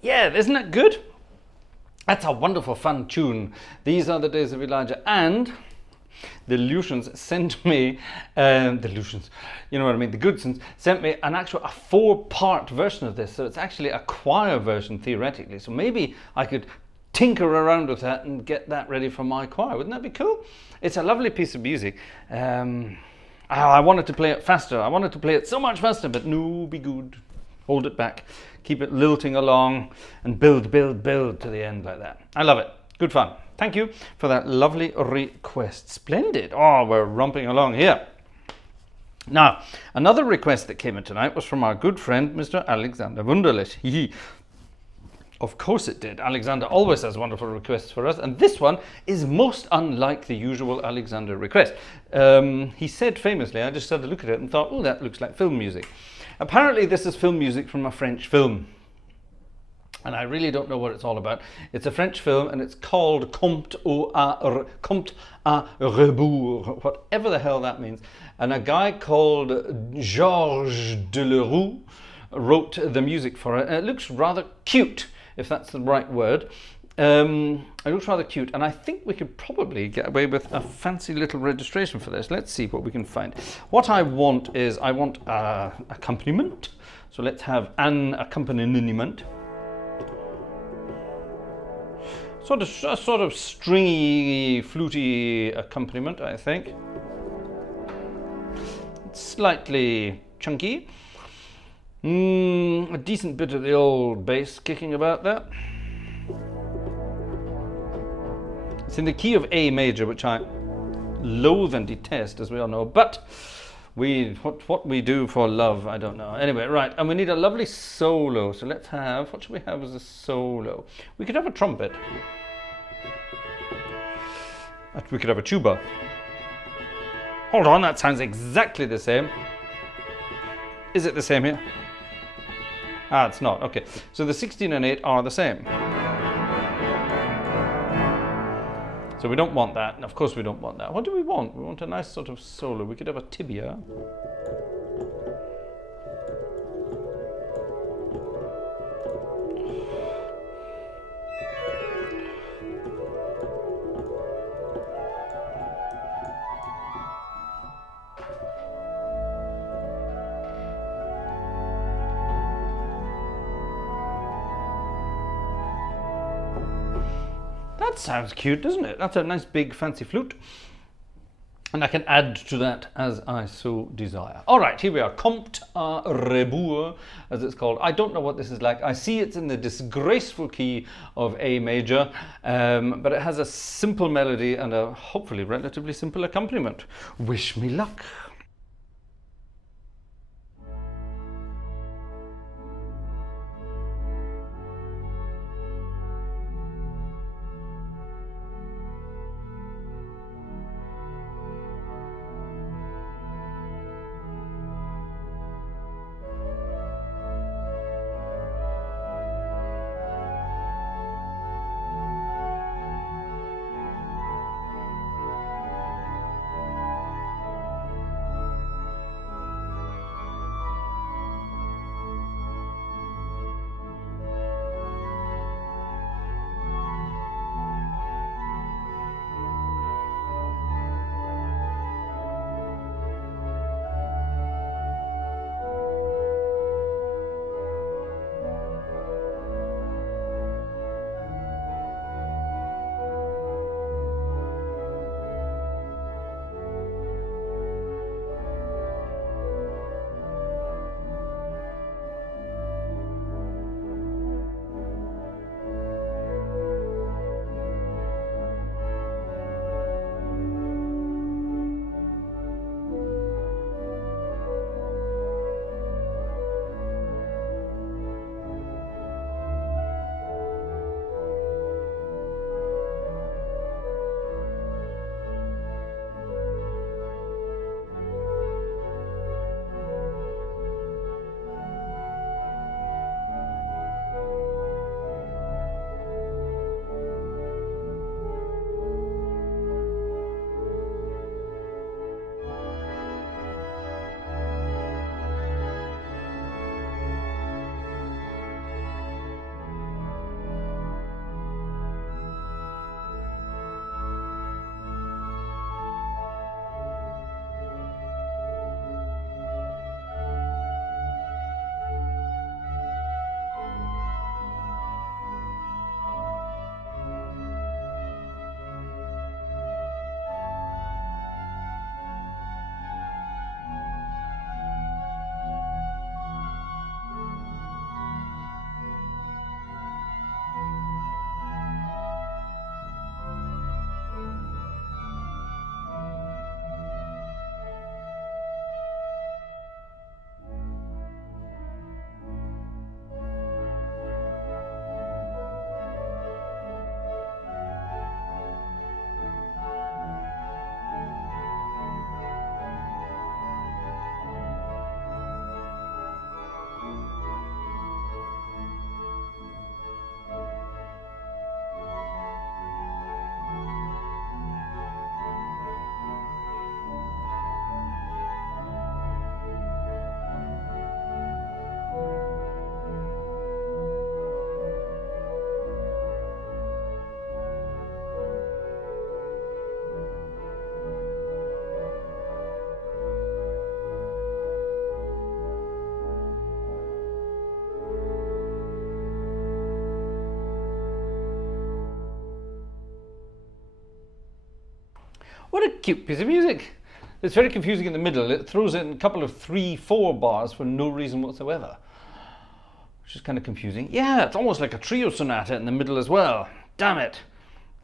Yeah, isn't that good? That's a wonderful, fun tune. These are the days of Elijah. And the Lucians sent me, the Lucians, you know what I mean, the Goodsons, sent me a 4-part version of this. So it's actually a choir version, theoretically. So maybe I could tinker around with that and get that ready for my choir. Wouldn't that be cool? It's a lovely piece of music. I wanted to play it faster. I wanted to play it so much faster, but no, be good. Hold it back. Keep it lilting along and build to the end like that. I love it. Good fun. Thank you for that lovely request. Splendid. Oh, we're romping along here. Now, another request that came in tonight was from our good friend, Mr. Alexander Wunderlich. Of course it did. Alexander always has wonderful requests for us, and this one is most unlike the usual Alexander request. He said famously, I just had a look at it and thought, oh, that looks like film music. Apparently this is film music from a French film, and I really don't know what it's all about. It's a French film, and it's called Comte à rebours, whatever the hell that means. And a guy called Georges Delerue wrote the music for it, and it looks rather cute, if that's the right word. It looks rather cute, and I think we could probably get away with a fancy little registration for this. Let's see what we can find. What I want is, I want accompaniment. So let's have an accompaniment. A sort of stringy, fluty accompaniment, I think. It's slightly chunky. A decent bit of the old bass kicking about there. It's in the key of A major, which I loathe and detest, as we all know, but what we do for love, I don't know. Anyway, right, and we need a lovely solo, so let's have, what should we have as a solo? We could have a trumpet. We could have a tuba. Hold on, that sounds exactly the same. Is it the same here? Ah, it's not. Okay, so the 16 and 8 are the same. So we don't want that, and of course we don't want that. What do we want? We want a nice sort of solo. We could have a tibia. That sounds cute, doesn't it? That's a nice big fancy flute. And I can add to that as I so desire. All right, here we are. Comte à rebours, as it's called. I don't know what this is like. I see it's in the disgraceful key of A major, but it has a simple melody and a hopefully relatively simple accompaniment. Wish me luck. What a cute piece of music. It's very confusing in the middle. It throws in a couple of 3-4 bars for no reason whatsoever, which is kind of confusing. Yeah, it's almost like a trio sonata in the middle as well. Damn it.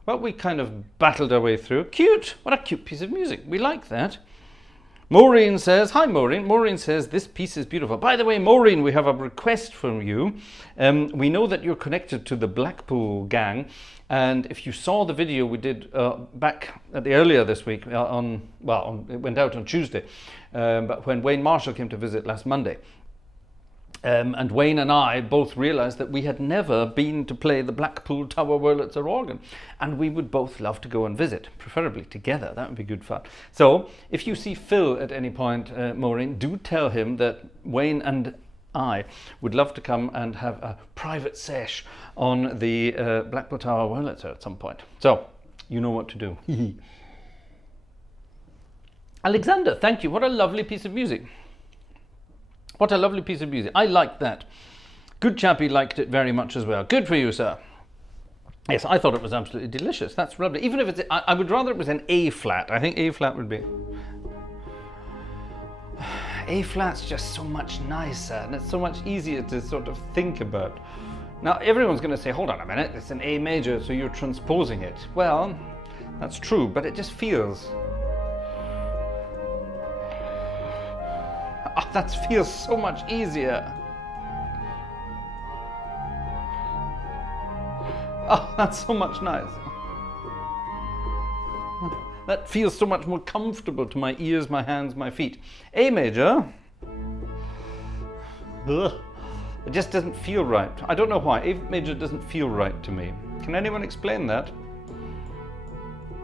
But we kind of battled our way through. Cute. What a cute piece of music. We like that. Maureen says, hi Maureen. Maureen says, this piece is beautiful. By the way, Maureen, we have a request from you. We know that you're connected to the Blackpool gang. And if you saw the video we did back at the earlier this week, it went out on Tuesday, but when Wayne Marshall came to visit last Monday. And Wayne and I both realised that we had never been to play the Blackpool Tower Wurlitzer organ, and we would both love to go and visit, preferably together. That would be good fun. So if you see Phil at any point, Maureen, do tell him that Wayne and I would love to come and have a private sesh on the Blackpool Tower Wurlitzer at some point. So you know what to do. Alexander, thank you. What a lovely piece of music. What a lovely piece of music. I liked that. Good chappie liked it very much as well. Good for you, sir. Yes, I thought it was absolutely delicious. That's lovely. Even if it's, I would rather it was an A flat. I think A flat would be. A flat's just so much nicer and it's so much easier to sort of think about. Now, everyone's going to say, hold on a minute, it's an A major, so you're transposing it. Well, that's true, but it just feels. Oh, that feels so much easier. Oh, that's so much nicer. That feels so much more comfortable to my ears, my hands, my feet. A major, ugh, it just doesn't feel right. I don't know why. A major doesn't feel right to me. Can anyone explain that?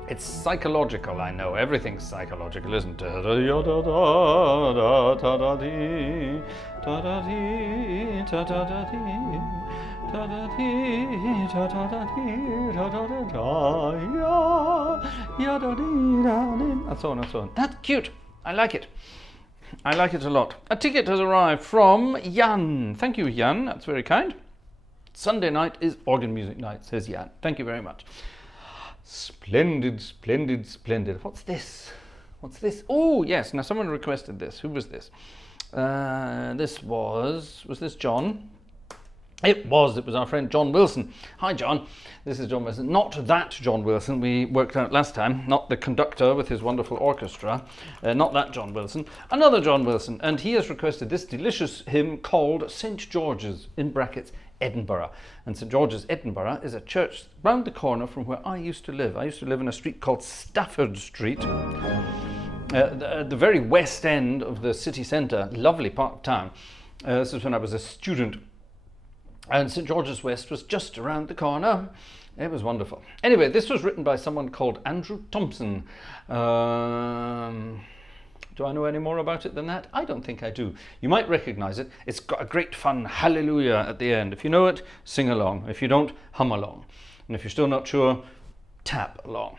It's psychological, I know. Everything's psychological, isn't it? And so on and so on. That's cute. I like it. I like it a lot. A ticket has arrived from Jan. Thank you, Jan. That's very kind. Sunday night is organ music night, says Jan. Thank you very much. Splendid, splendid, splendid. What's this? What's this? Oh, yes. Now, someone requested this. Who was this? This was this John? It was our friend John Wilson. Hi, John. This is John Wilson. Not that John Wilson we worked out last time. Not the conductor with his wonderful orchestra. Not that John Wilson. Another John Wilson. And he has requested this delicious hymn called St. George's, in brackets, Edinburgh. And St. George's, Edinburgh, is a church round the corner from where I used to live. I used to live in a street called Stafford Street. The very west end of the city centre, lovely part of town. This is when I was a student. And St. George's West was just around the corner. It was wonderful. Anyway, this was written by someone called Andrew Thompson. Do I know any more about it than that? I don't think I do. You might recognise it. It's got a great fun hallelujah at the end. If you know it, sing along. If you don't, hum along. And if you're still not sure, tap along.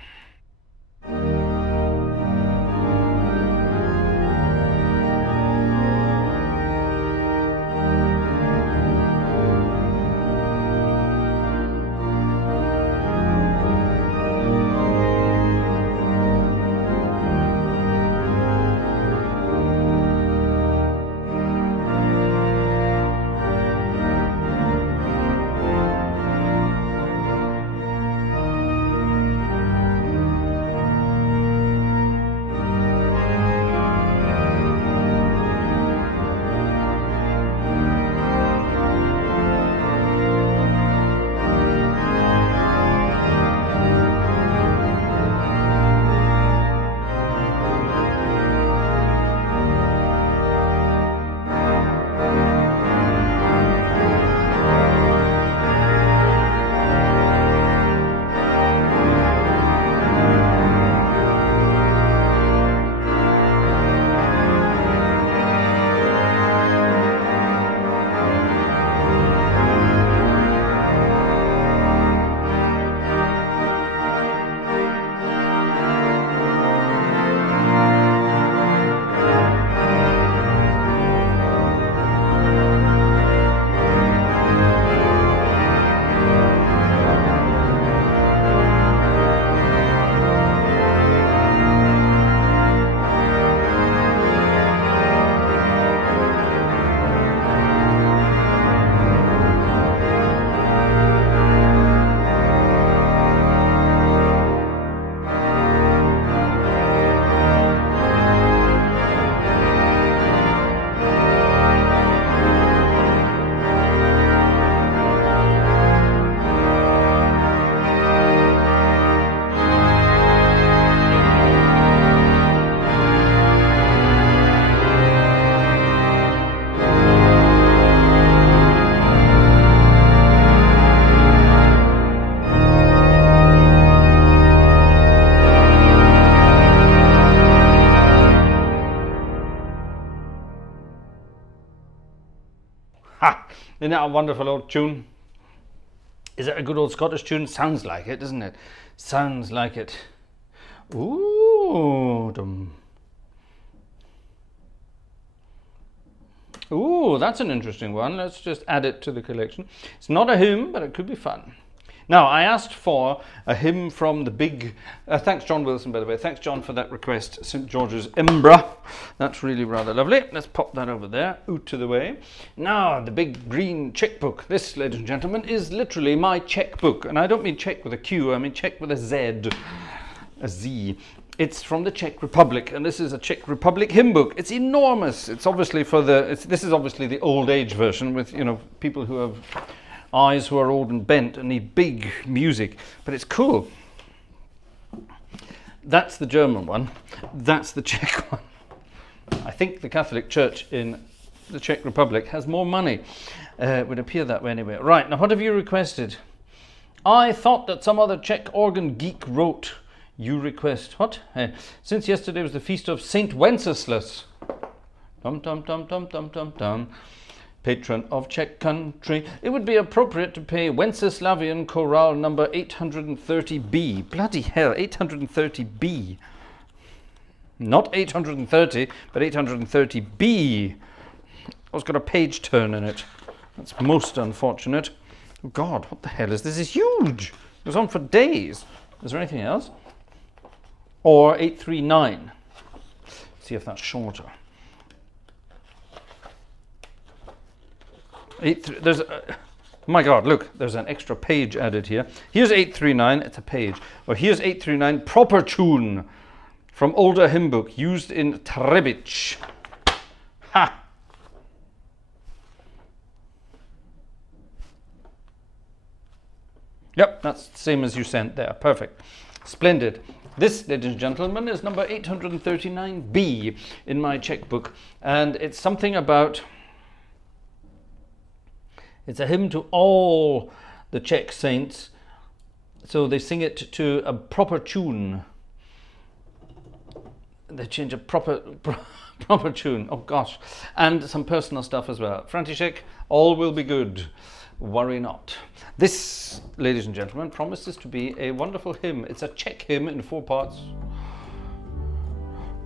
Isn't that a wonderful old tune? Is it a good old Scottish tune? Sounds like it, doesn't it? Sounds like it. Ooh, ooh, that's an interesting one. Let's just add it to the collection. It's not a hymn, but it could be fun. Now, I asked for a hymn from the big... thanks, John Wilson, by the way. Thanks, John, for that request. St. George's, Edinburgh. That's really rather lovely. Let's pop that over there, out to the way. Now, the big green checkbook. This, ladies and gentlemen, is literally my checkbook. And I don't mean check with a Q, I mean check with a Z. A Z. It's from the Czech Republic, and this is a Czech Republic hymn book. It's enormous. It's obviously for the... this is obviously the old age version with, you know, people who have... eyes who are old and bent and need big music, but it's cool. That's the German one. That's the Czech one. I think the Catholic Church in the Czech Republic has more money. It would appear that way anyway. Right, now what have you requested? I thought that some other Czech organ geek wrote. You request what? Since yesterday was the feast of Saint Wenceslas. Dum dum dum dum dum dum dum. Patron of Czech country, it would be appropriate to pay Wenceslavian Chorale number 830B. Bloody hell, 830B. Not 830, but 830B. It's got a page turn in it. That's most unfortunate. Oh God, what the hell is this? It's huge. It goes on for days. Is there anything else? Or 839. See if that's shorter. There's my God, look, there's an extra page added here. Here's 839, it's a page. Or here's 839, proper tune from older hymn book used in Trebich. Ha! Yep, that's the same as you sent there. Perfect. Splendid. This, ladies and gentlemen, is number 839B in my checkbook. And it's something about... it's a hymn to all the Czech saints, so they sing it to a proper tune. They change a proper tune. Oh gosh, and some personal stuff as well. František, all will be good. Worry not. This, ladies and gentlemen, promises to be a wonderful hymn. It's a Czech hymn in 4 parts.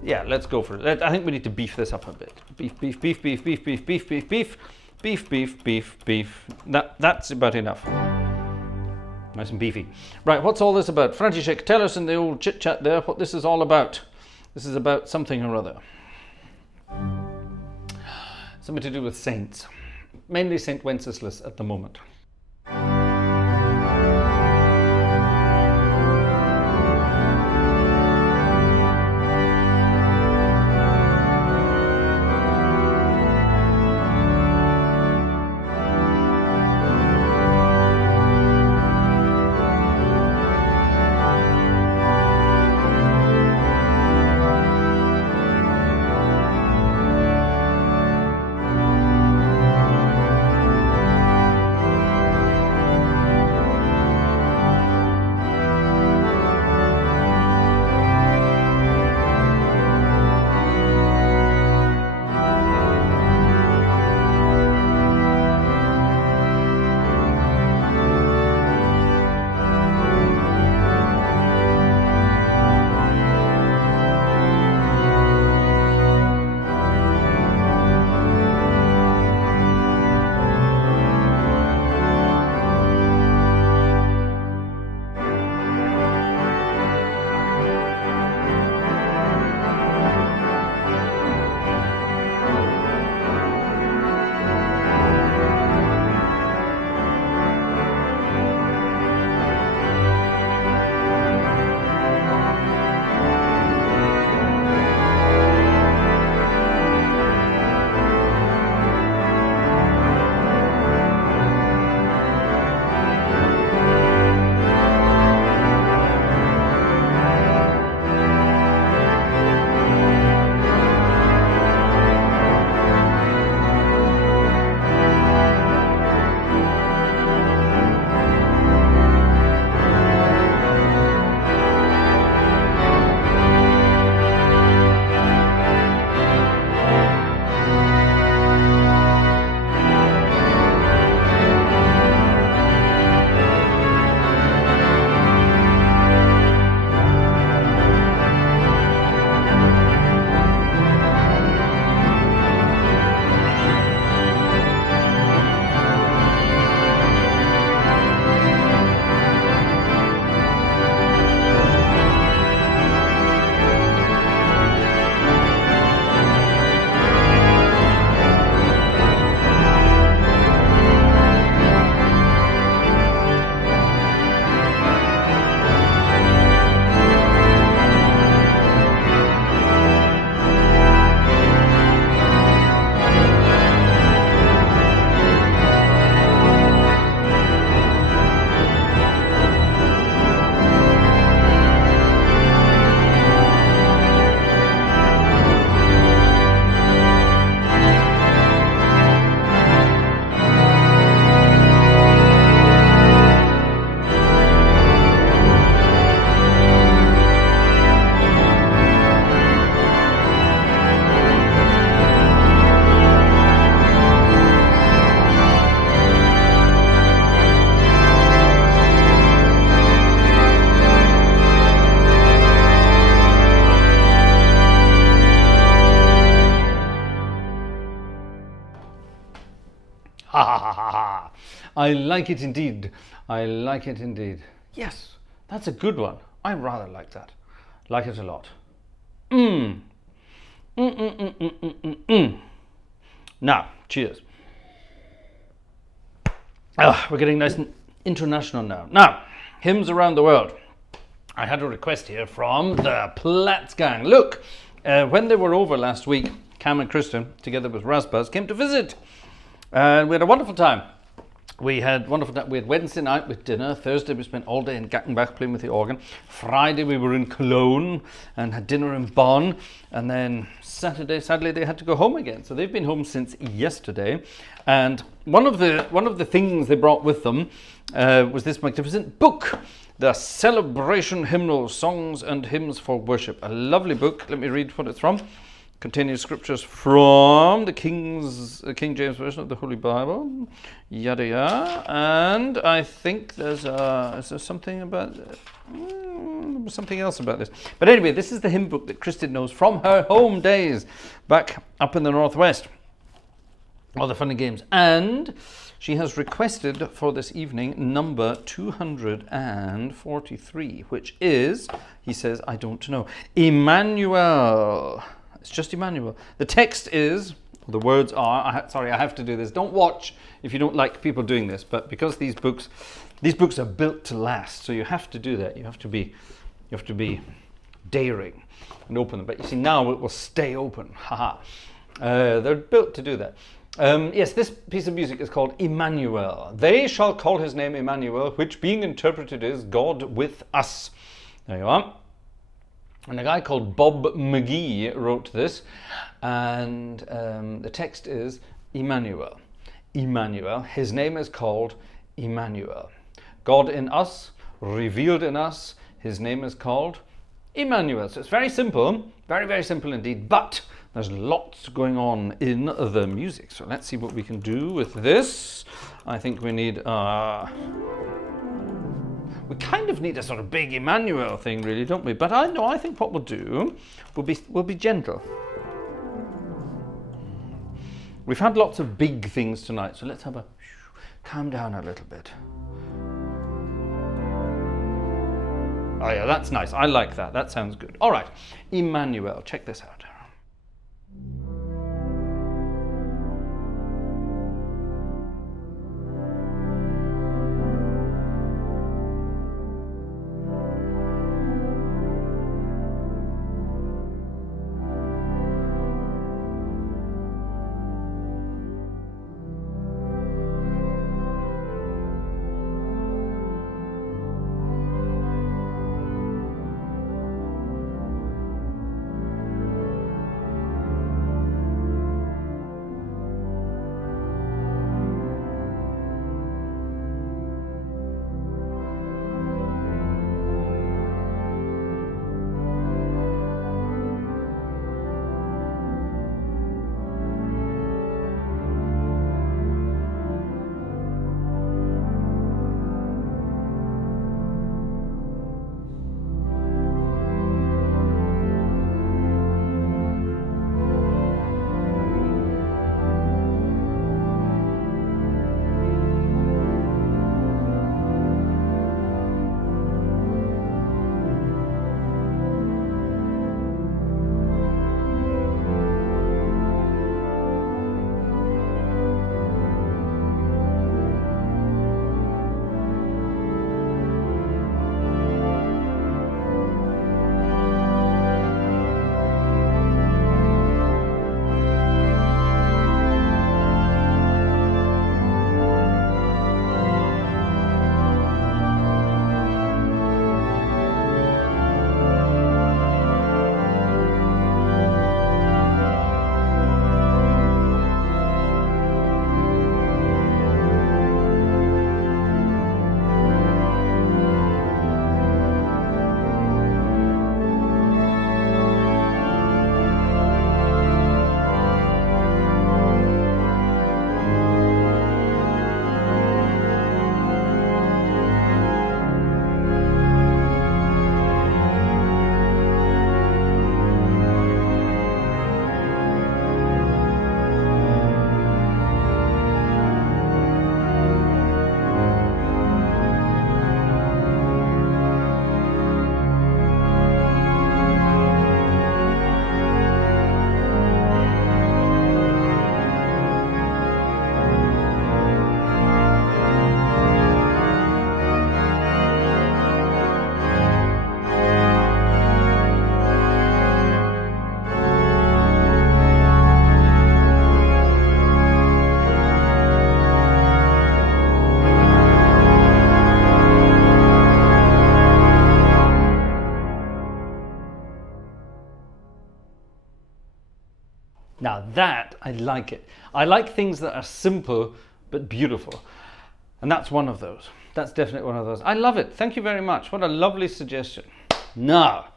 Yeah, let's go for it. I think we need to beef this up a bit. Beef, beef, beef, beef, beef, beef, beef, beef, beef. Beef, beef, beef, beef. That's about enough. Nice and beefy. Right, what's all this about? František, tell us in the old chit-chat there what this is all about. This is about something or other. Something to do with saints. Mainly Saint Wenceslas at the moment. I like it indeed. I like it indeed. Yes, that's a good one. I rather like that. Like it a lot. Now, cheers. We're getting nice and international now. Now, hymns around the world. I had a request here from the Platz gang. Look, when they were over last week, Cam and Kristen, together with Rasbaz, came to visit. And we had a wonderful time. We had Wednesday night with dinner. Thursday we spent all day in Gattenbach playing with the organ. Friday we were in Cologne and had dinner in Bonn. And then Saturday, sadly, they had to go home again. So they've been home since yesterday. And one of the things they brought with them was this magnificent book, The Celebration Hymnals, Songs and Hymns for Worship. A lovely book. Let me read what it's from. Containing scriptures from the King James Version of the Holy Bible, yada yada, and I think is there something about something else about this. But anyway, this is the hymn book that Kristen knows from her home days back up in the northwest. All the fun and games, and she has requested for this evening number 243, which is, he says, I don't know, Emmanuel. It's just Emmanuel. The text is, the words are, I have to do this. Don't watch if you don't like people doing this, but because these books are built to last, so you have to do that. You have to be daring and open them. But you see, now it will stay open. Haha. They're built to do that. Yes, this piece of music is called Emmanuel. They shall call his name Emmanuel, which being interpreted is God with us. There you are. And a guy called Bob McGee wrote this, and the text is Emmanuel. Emmanuel. His name is called Emmanuel. God in us, revealed in us. His name is called Emmanuel. So it's very simple, very, very simple indeed, but there's lots going on in the music. So let's see what we can do with this. I think we need... we kind of need a sort of big Emmanuel thing, really, don't we? But I think what we'll do will be gentle. We've had lots of big things tonight, so let's have a calm down a little bit. Oh yeah, that's nice. I like that. That sounds good. All right, Emmanuel, check this out. Now that, I like it. I like things that are simple but beautiful. And that's one of those. That's definitely one of those. I love it. Thank you very much. What a lovely suggestion. Now,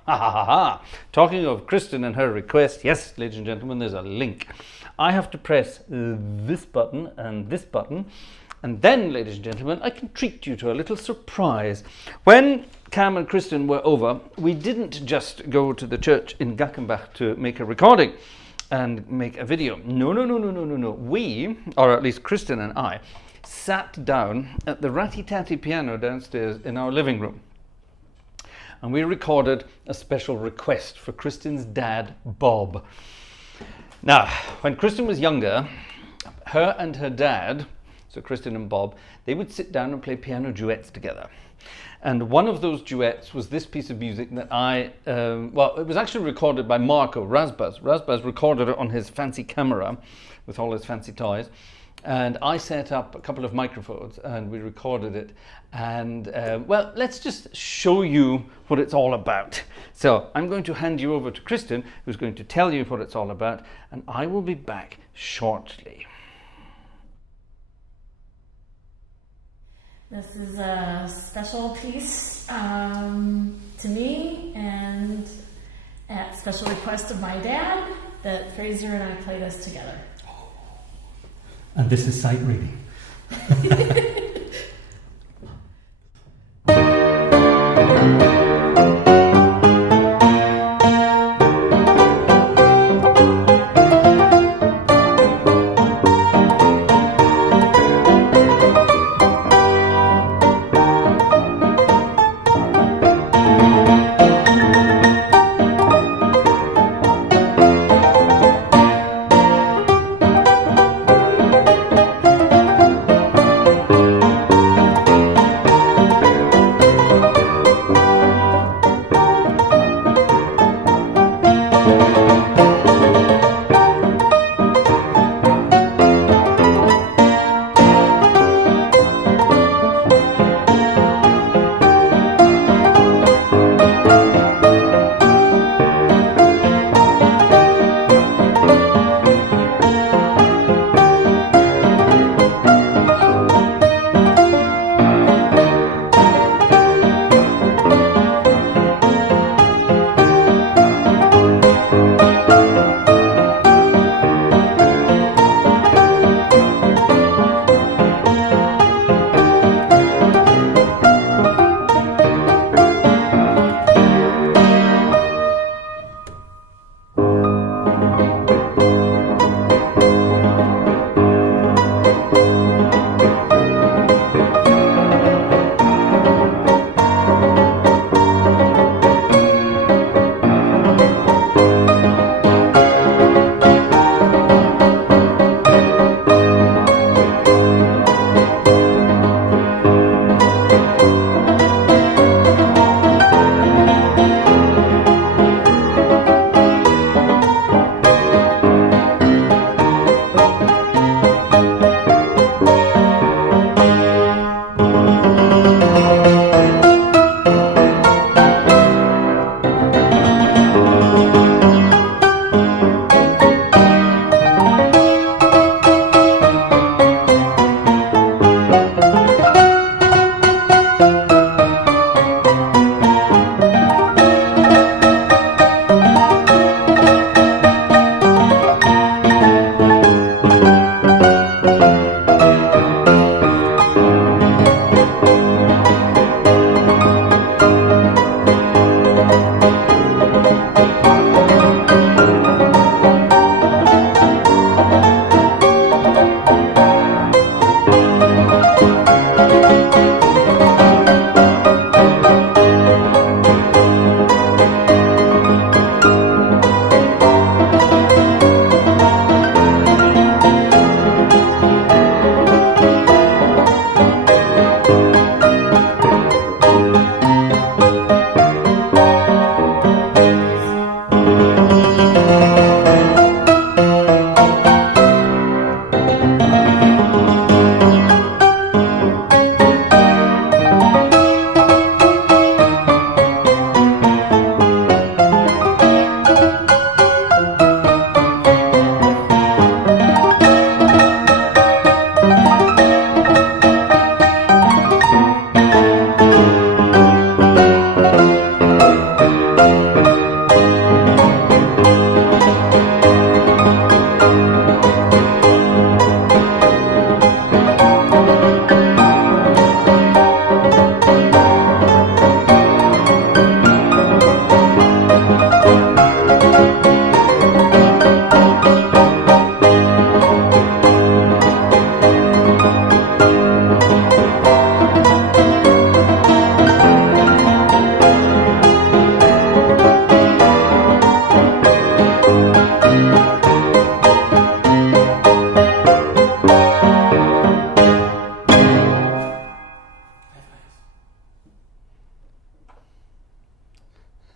talking of Kristen and her request, yes, ladies and gentlemen, there's a link. I have to press this button, and then, ladies and gentlemen, I can treat you to a little surprise. When Cam and Kristen were over, we didn't just go to the church in Gackenbach to make a recording and make a video. No. We, or at least Kristen and I, sat down at the ratty-tatty piano downstairs in our living room. And we recorded a special request for Kristen's dad, Bob. Now, when Kristen was younger, her and her dad, so Kristen and Bob, they would sit down and play piano duets together. And one of those duets was this piece of music that well, it was actually recorded by Marco Razbaz. Razbaz recorded it on his fancy camera with all his fancy toys. And I set up a couple of microphones and we recorded it. And well, let's just show you what it's all about. So I'm going to hand you over to Kristen, who's going to tell you what it's all about. And I will be back shortly. This is a special piece to me, and at special request of my dad, that Fraser and I play this together. And this is sight reading.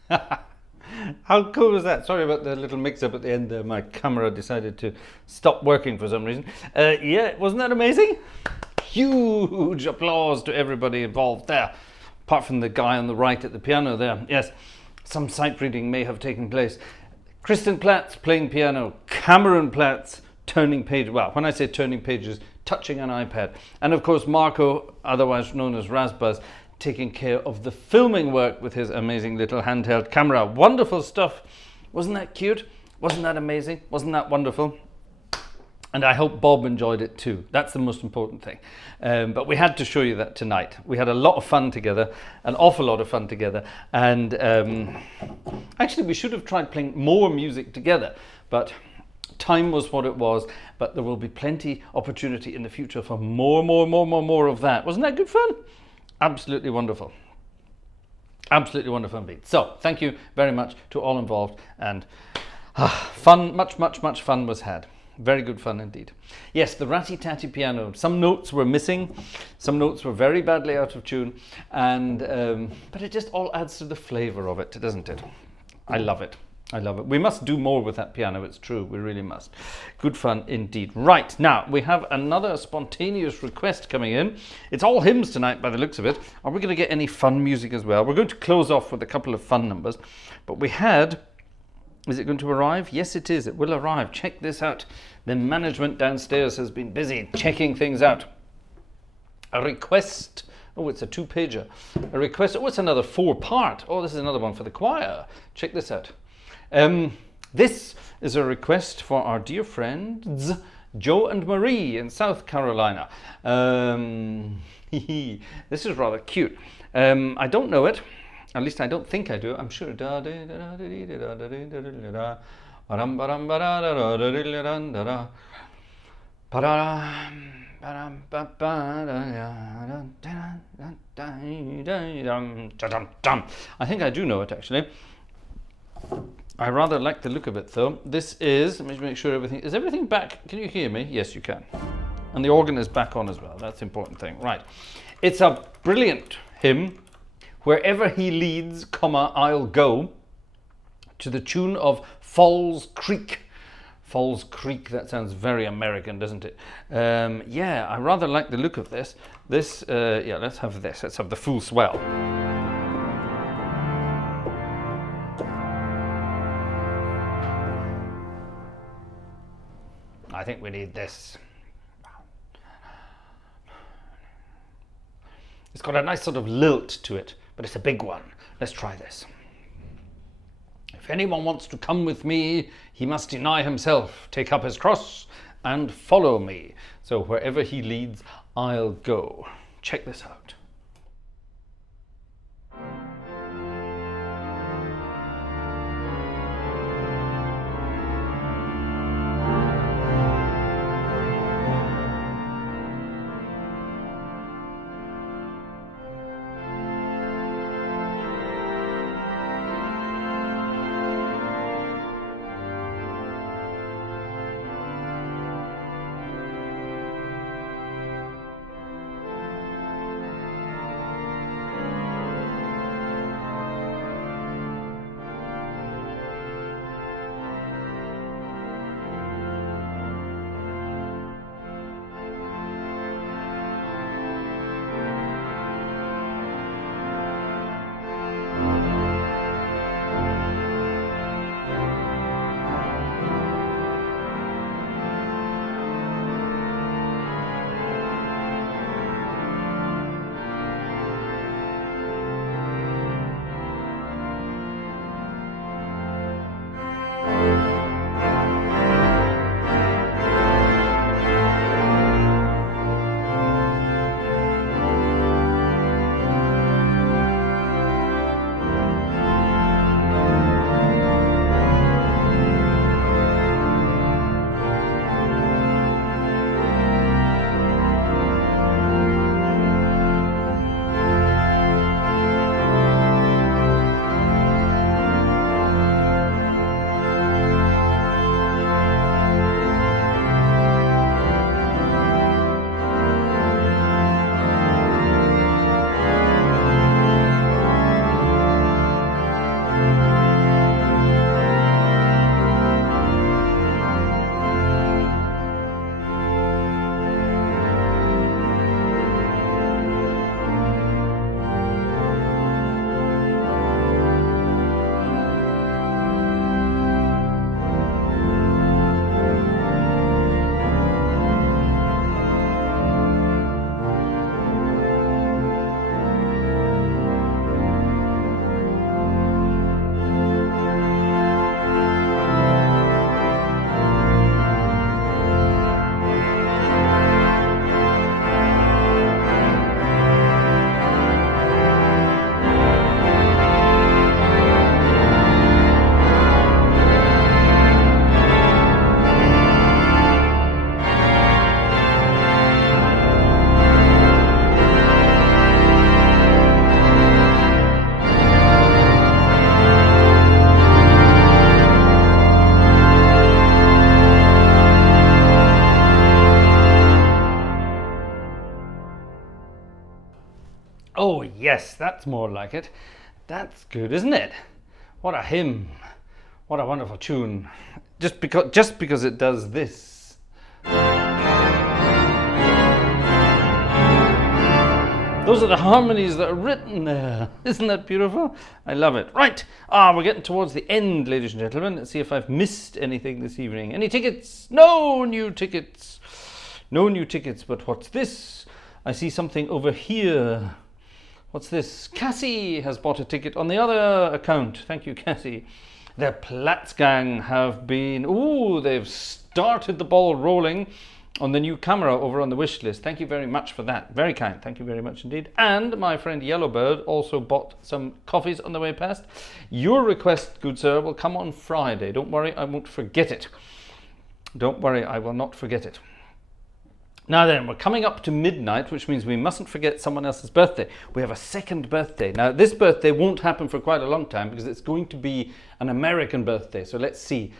How cool was that? Sorry about the little mix-up at the end there. My camera decided to stop working for some reason. Yeah, wasn't that amazing? Huge applause to everybody involved there. Apart from the guy on the right at the piano there. Yes, some sight reading may have taken place. Kristen Platts playing piano. Cameron Platts turning pages. Well, when I say turning pages, touching an iPad. And of course, Marco, otherwise known as Razbaz, taking care of the filming work with his amazing little handheld camera. Wonderful stuff. Wasn't that cute? Wasn't that amazing? Wasn't that wonderful? And I hope Bob enjoyed it too. That's the most important thing. But we had to show you that tonight. We had a lot of fun together, an awful lot of fun together. And actually, we should have tried playing more music together, but time was what it was. But there will be plenty opportunity in the future for more of that. Wasn't that good fun? Absolutely wonderful. Absolutely wonderful indeed. So, thank you very much to all involved, and fun, much fun was had. Very good fun indeed. Yes, the ratty-tatty piano. Some notes were missing, some notes were very badly out of tune, and but it just all adds to the flavour of it, doesn't it? I love it. I love it. We must do more with that piano, it's true, we really must. Good fun indeed. Right, now we have another spontaneous request coming in. It's all hymns tonight by the looks of it. Are we going to get any fun music as well? We're going to close off with a couple of fun numbers, but we had... Is it going to arrive? Yes, it is. It will arrive. Check this out. The management downstairs has been busy checking things out. A request. Oh, it's a 2-pager. A request. Oh, it's another 4-part. Oh, this is another one for the choir. Check this out. This is a request for our dear friends Joe and Marie in South Carolina. This is rather cute. I don't know it. At least I don't think I do. I'm sure. I think I do know it actually. I rather like the look of it though. This is, let me make sure is everything back? Can you hear me? Yes, you can. And the organ is back on as well. That's the important thing. Right. It's a brilliant hymn. Wherever he leads, comma, I'll go, to the tune of Falls Creek. Falls Creek, that sounds very American, doesn't it? Yeah, I rather like the look of this. This, yeah, let's have this. Let's have the full swell. I think we need this. It's got a nice sort of lilt to it, but it's a big one. Let's try this. If anyone wants to come with me, he must deny himself, take up his cross, and follow me. So wherever he leads, I'll go. Check this out. Yes, that's more like it. That's good, isn't it? What a hymn. What a wonderful tune. Just because it does this. Those are the harmonies that are written there. Isn't that beautiful? I love it. Right. We're getting towards the end, ladies and gentlemen. Let's see if I've missed anything this evening. Any tickets? No new tickets. No new tickets, but what's this? I see something over here. What's this? Cassie has bought a ticket on the other account. Thank you, Cassie. The Platzgang have been... Ooh, they've started the ball rolling on the new camera over on the wish list. Thank you very much for that. Very kind. Thank you very much indeed. And my friend Yellowbird also bought some coffees on the way past. Your request, good sir, will come on Friday. Don't worry, I won't forget it. Don't worry, I will not forget it. Now then, we're coming up to midnight, which means we mustn't forget someone else's birthday. We have a second birthday. Now, this birthday won't happen for quite a long time because it's going to be an American birthday. So let's see.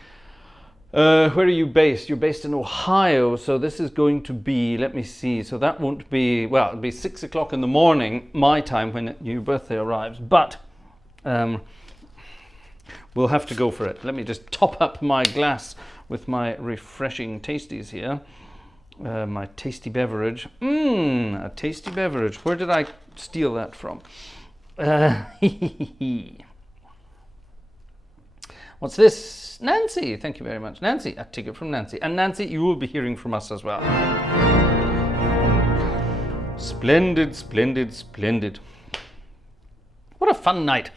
Where are you based? You're based in Ohio, so this is going to be, let me see, so that won't be, well, it'll be 6 o'clock in the morning, my time, when your birthday arrives, but we'll have to go for it. Let me just top up my glass with my refreshing tasties here. My tasty beverage. A tasty beverage. Where did I steal that from? What's this? Nancy. Thank you very much. Nancy. A ticket from Nancy. And Nancy, you will be hearing from us as well. Splendid, splendid, splendid. What a fun night.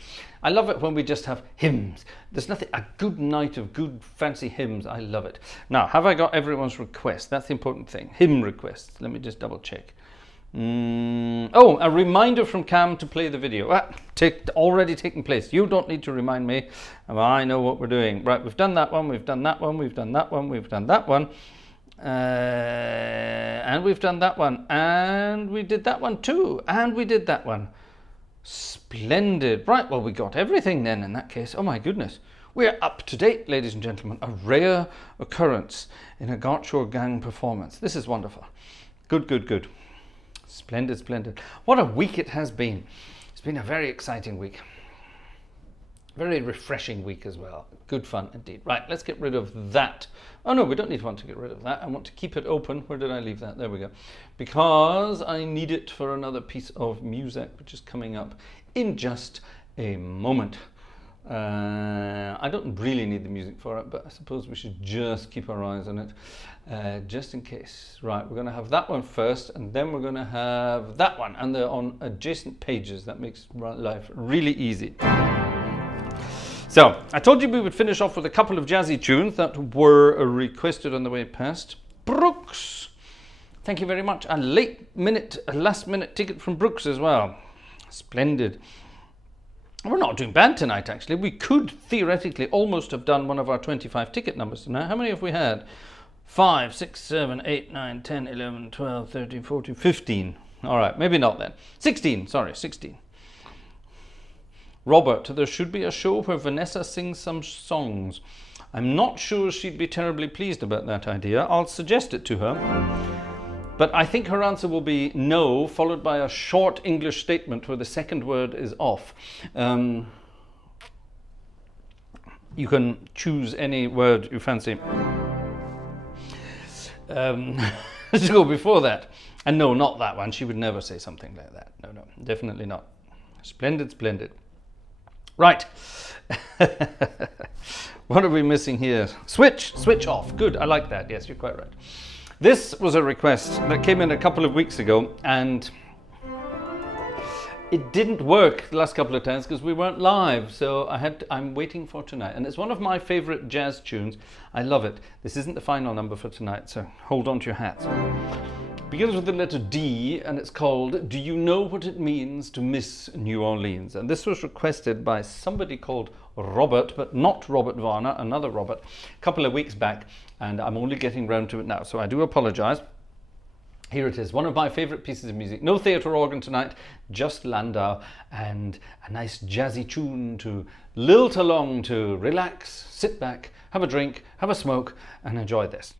I love it when we just have hymns. There's nothing, a good night of good fancy hymns. I love it. Now, have I got everyone's request? That's the important thing. Hymn requests. Let me just double check. Oh, a reminder from Cam to play the video. Already taking place. You don't need to remind me. I know what we're doing. Right, we've done that one, we've done that one, we've done that one, we've done that one. And we've done that one. And we did that one too. And we did that one. Splendid. Right, well, we got everything then in that case. Oh my goodness. We're up to date, ladies and gentlemen. A rare occurrence in a Gartshore gang performance. This is wonderful. Good, good, good. Splendid, splendid. What a week it has been. It's been a very exciting week. Very refreshing week as well. Good fun indeed. Right, let's get rid of that. Oh no, we don't need to get rid of that. I want to keep it open. Where did I leave that? There we go. Because I need it for another piece of music, which is coming up in just a moment. I don't really need the music for it, but I suppose we should just keep our eyes on it, just in case. Right, we're going to have that one first, and then we're going to have that one, and they're on adjacent pages. That makes life really easy. So, I told you we would finish off with a couple of jazzy tunes that were requested on the way past. Brooks! Thank you very much. A last minute ticket from Brooks as well. Splendid. We're not doing bad tonight, actually. We could theoretically almost have done one of our 25 ticket numbers tonight. How many have we had? 5, 6, 7, 8, 9, 10, 11, 12, 13, 14, 15. All right, maybe not then. 16, sorry, 16. Robert, there should be a show where Vanessa sings some songs. I'm not sure she'd be terribly pleased about that idea. I'll suggest it to her. But I think her answer will be no, followed by a short English statement where the second word is off. You can choose any word you fancy to go before that. And no, not that one. She would never say something like that. No, no, definitely not. Splendid, splendid. Right. What are we missing here? Switch off. Good, I like that. Yes, you're quite right. This was a request that came in a couple of weeks ago, and it didn't work the last couple of times because we weren't live, so I'm waiting for tonight. And it's one of my favorite jazz tunes. I love it. This isn't the final number for tonight, so hold on to your hats. It begins with the letter D, and it's called Do You Know What It Means to Miss New Orleans? And this was requested by somebody called Robert, but not Robert Varner, another Robert, a couple of weeks back, and I'm only getting round to it now, so I do apologize. Here it is, one of my favorite pieces of music. No theatre organ tonight, just Landau, and a nice jazzy tune to lilt along to, relax, sit back, have a drink, have a smoke, and enjoy this.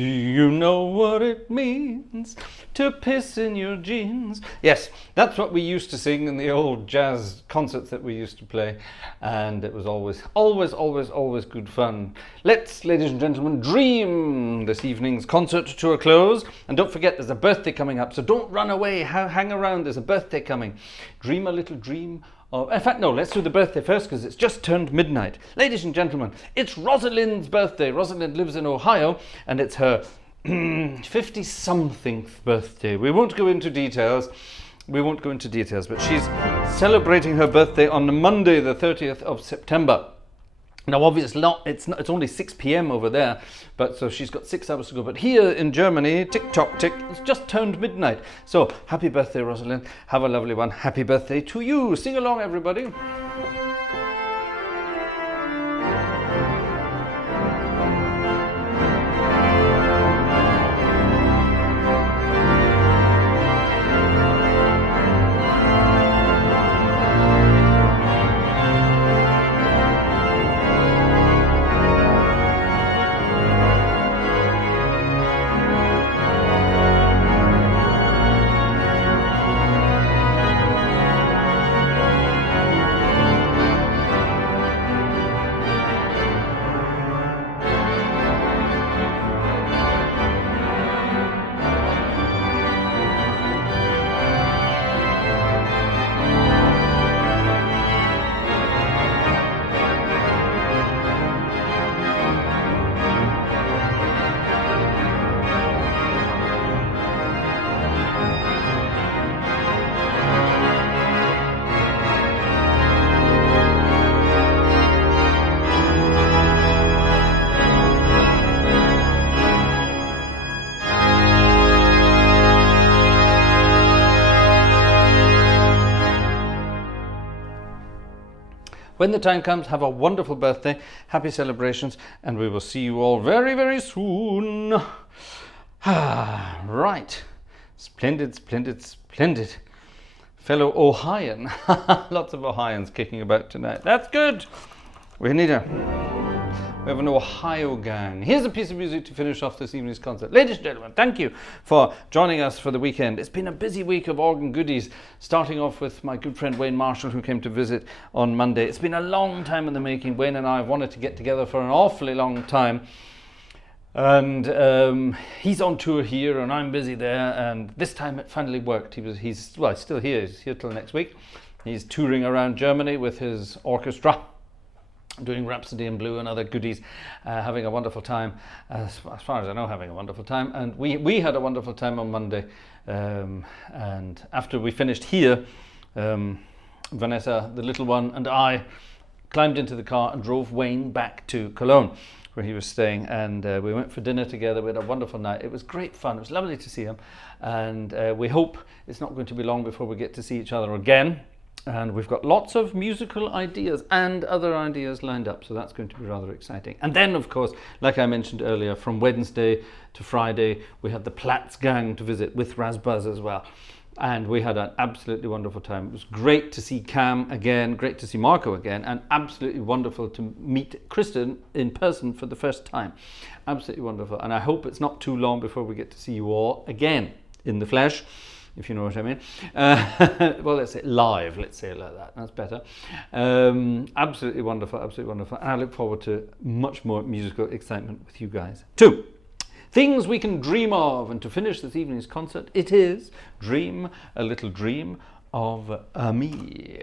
Do you know what it means to piss in your jeans? Yes, that's what we used to sing in the old jazz concerts that we used to play, and it was always good fun. Let's, ladies and gentlemen, dream this evening's concert to a close. And don't forget, there's a birthday coming up, so don't run away, hang around, there's a birthday coming. Dream a little dream. In fact, no, let's do the birthday first because it's just turned midnight. Ladies and gentlemen, it's Rosalind's birthday. Rosalind lives in Ohio and it's her 50-something birthday. We won't go into details, but she's celebrating her birthday on Monday, the 30th of September. Now, obviously, it's only 6 p.m. over there, but so she's got 6 hours to go. But here in Germany, tick tock tick, it's just turned midnight. So happy birthday, Rosalind. Have a lovely one. Happy birthday to you. Sing along, everybody. When the time comes, have a wonderful birthday, happy celebrations, and we will see you all very, very soon. Right. Splendid, splendid, splendid. Fellow Ohioan. Lots of Ohioans kicking about tonight. That's good. We have an Ohio gang. Here's a piece of music to finish off this evening's concert. Ladies and gentlemen, thank you for joining us for the weekend. It's been a busy week of organ goodies, starting off with my good friend Wayne Marshall, who came to visit on Monday. It's been a long time in the making. Wayne and I have wanted to get together for an awfully long time. And he's on tour here and I'm busy there, and this time it finally worked. He's still here. He's here till next week. He's touring around Germany with his orchestra, doing Rhapsody in Blue and other goodies, having a wonderful time, as far as I know, having a wonderful time. And we had a wonderful time on Monday, and after we finished here, Vanessa, the little one, and I climbed into the car and drove Wayne back to Cologne, where he was staying, and we went for dinner together. We had a wonderful night. It was great fun. It was lovely to see him, and we hope it's not going to be long before we get to see each other again. And we've got lots of musical ideas and other ideas lined up, so that's going to be rather exciting. And then, of course, like I mentioned earlier, from Wednesday to Friday, we had the Platz gang to visit with Rasbuzz as well. And we had an absolutely wonderful time. It was great to see Cam again, great to see Marco again, and absolutely wonderful to meet Kristen in person for the first time. Absolutely wonderful. And I hope it's not too long before we get to see you all again in the flesh, if you know what I mean. Well, let's say live, let's say it like that. That's better. Absolutely wonderful, absolutely wonderful. And I look forward to much more musical excitement with you guys too. Things we can dream of, and to finish this evening's concert, it is Dream a Little Dream of Me.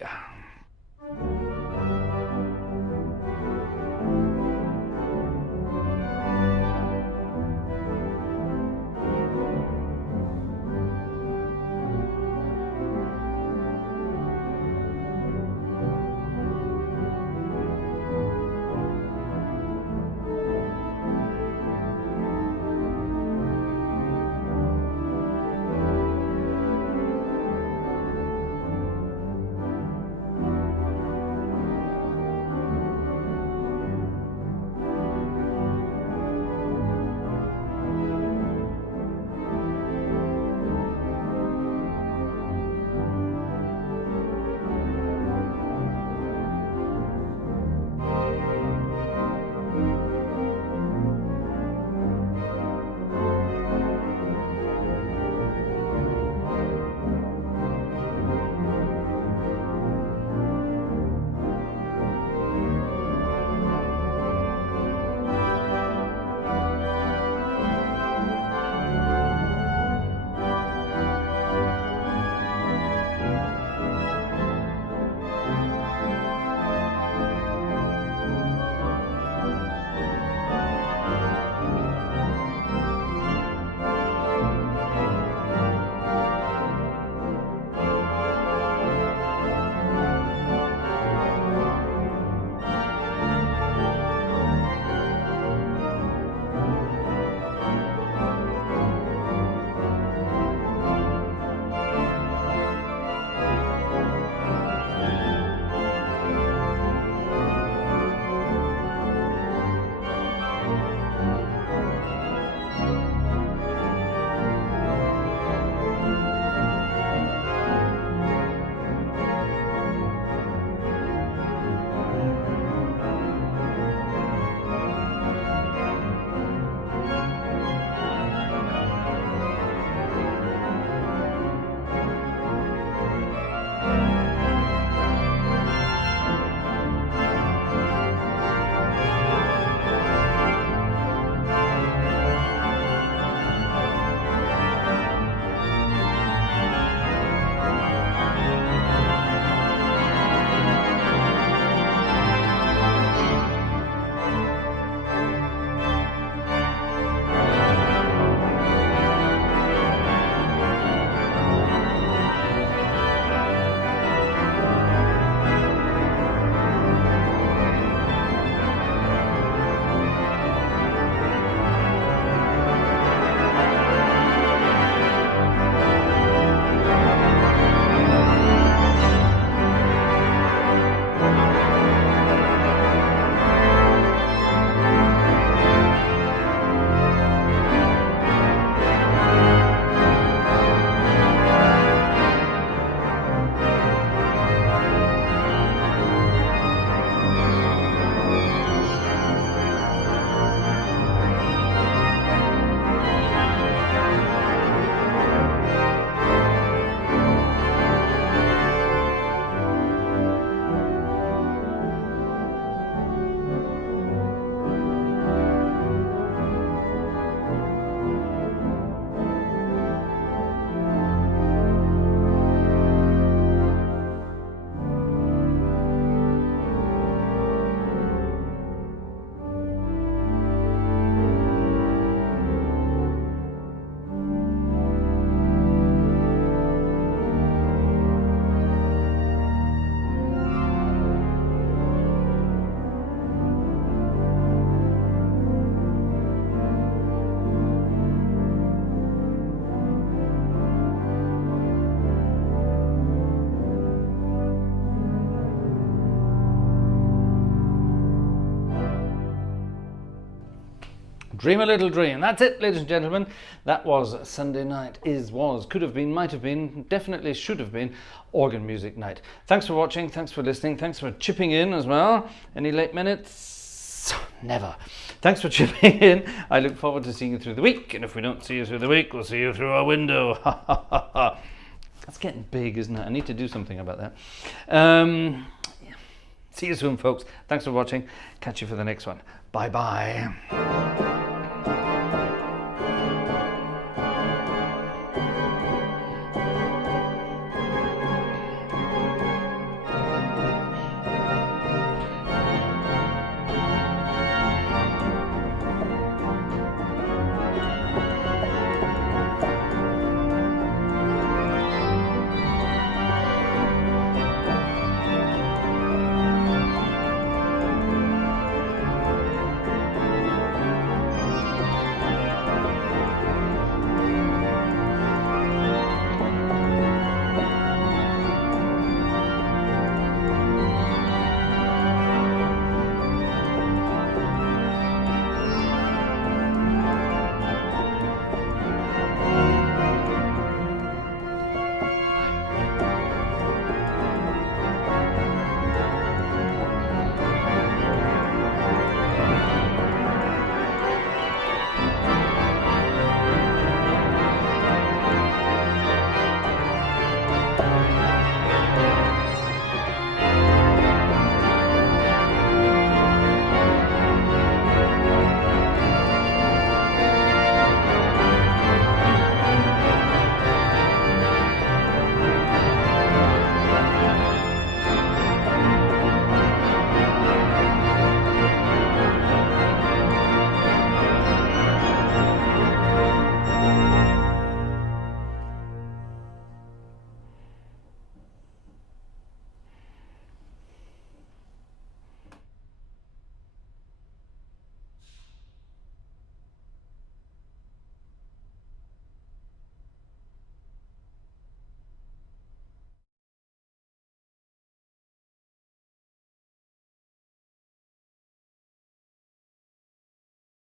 Dream a little dream. That's it, ladies and gentlemen. That was Sunday night. Was, could have been, might have been, definitely should have been organ music night. Thanks for watching. Thanks for listening. Thanks for chipping in as well. Any late minutes? Never. Thanks for chipping in. I look forward to seeing you through the week. And if we don't see you through the week, we'll see you through our window. That's getting big, isn't it? I need to do something about that. See you soon, folks. Thanks for watching. Catch you for the next one. Bye-bye.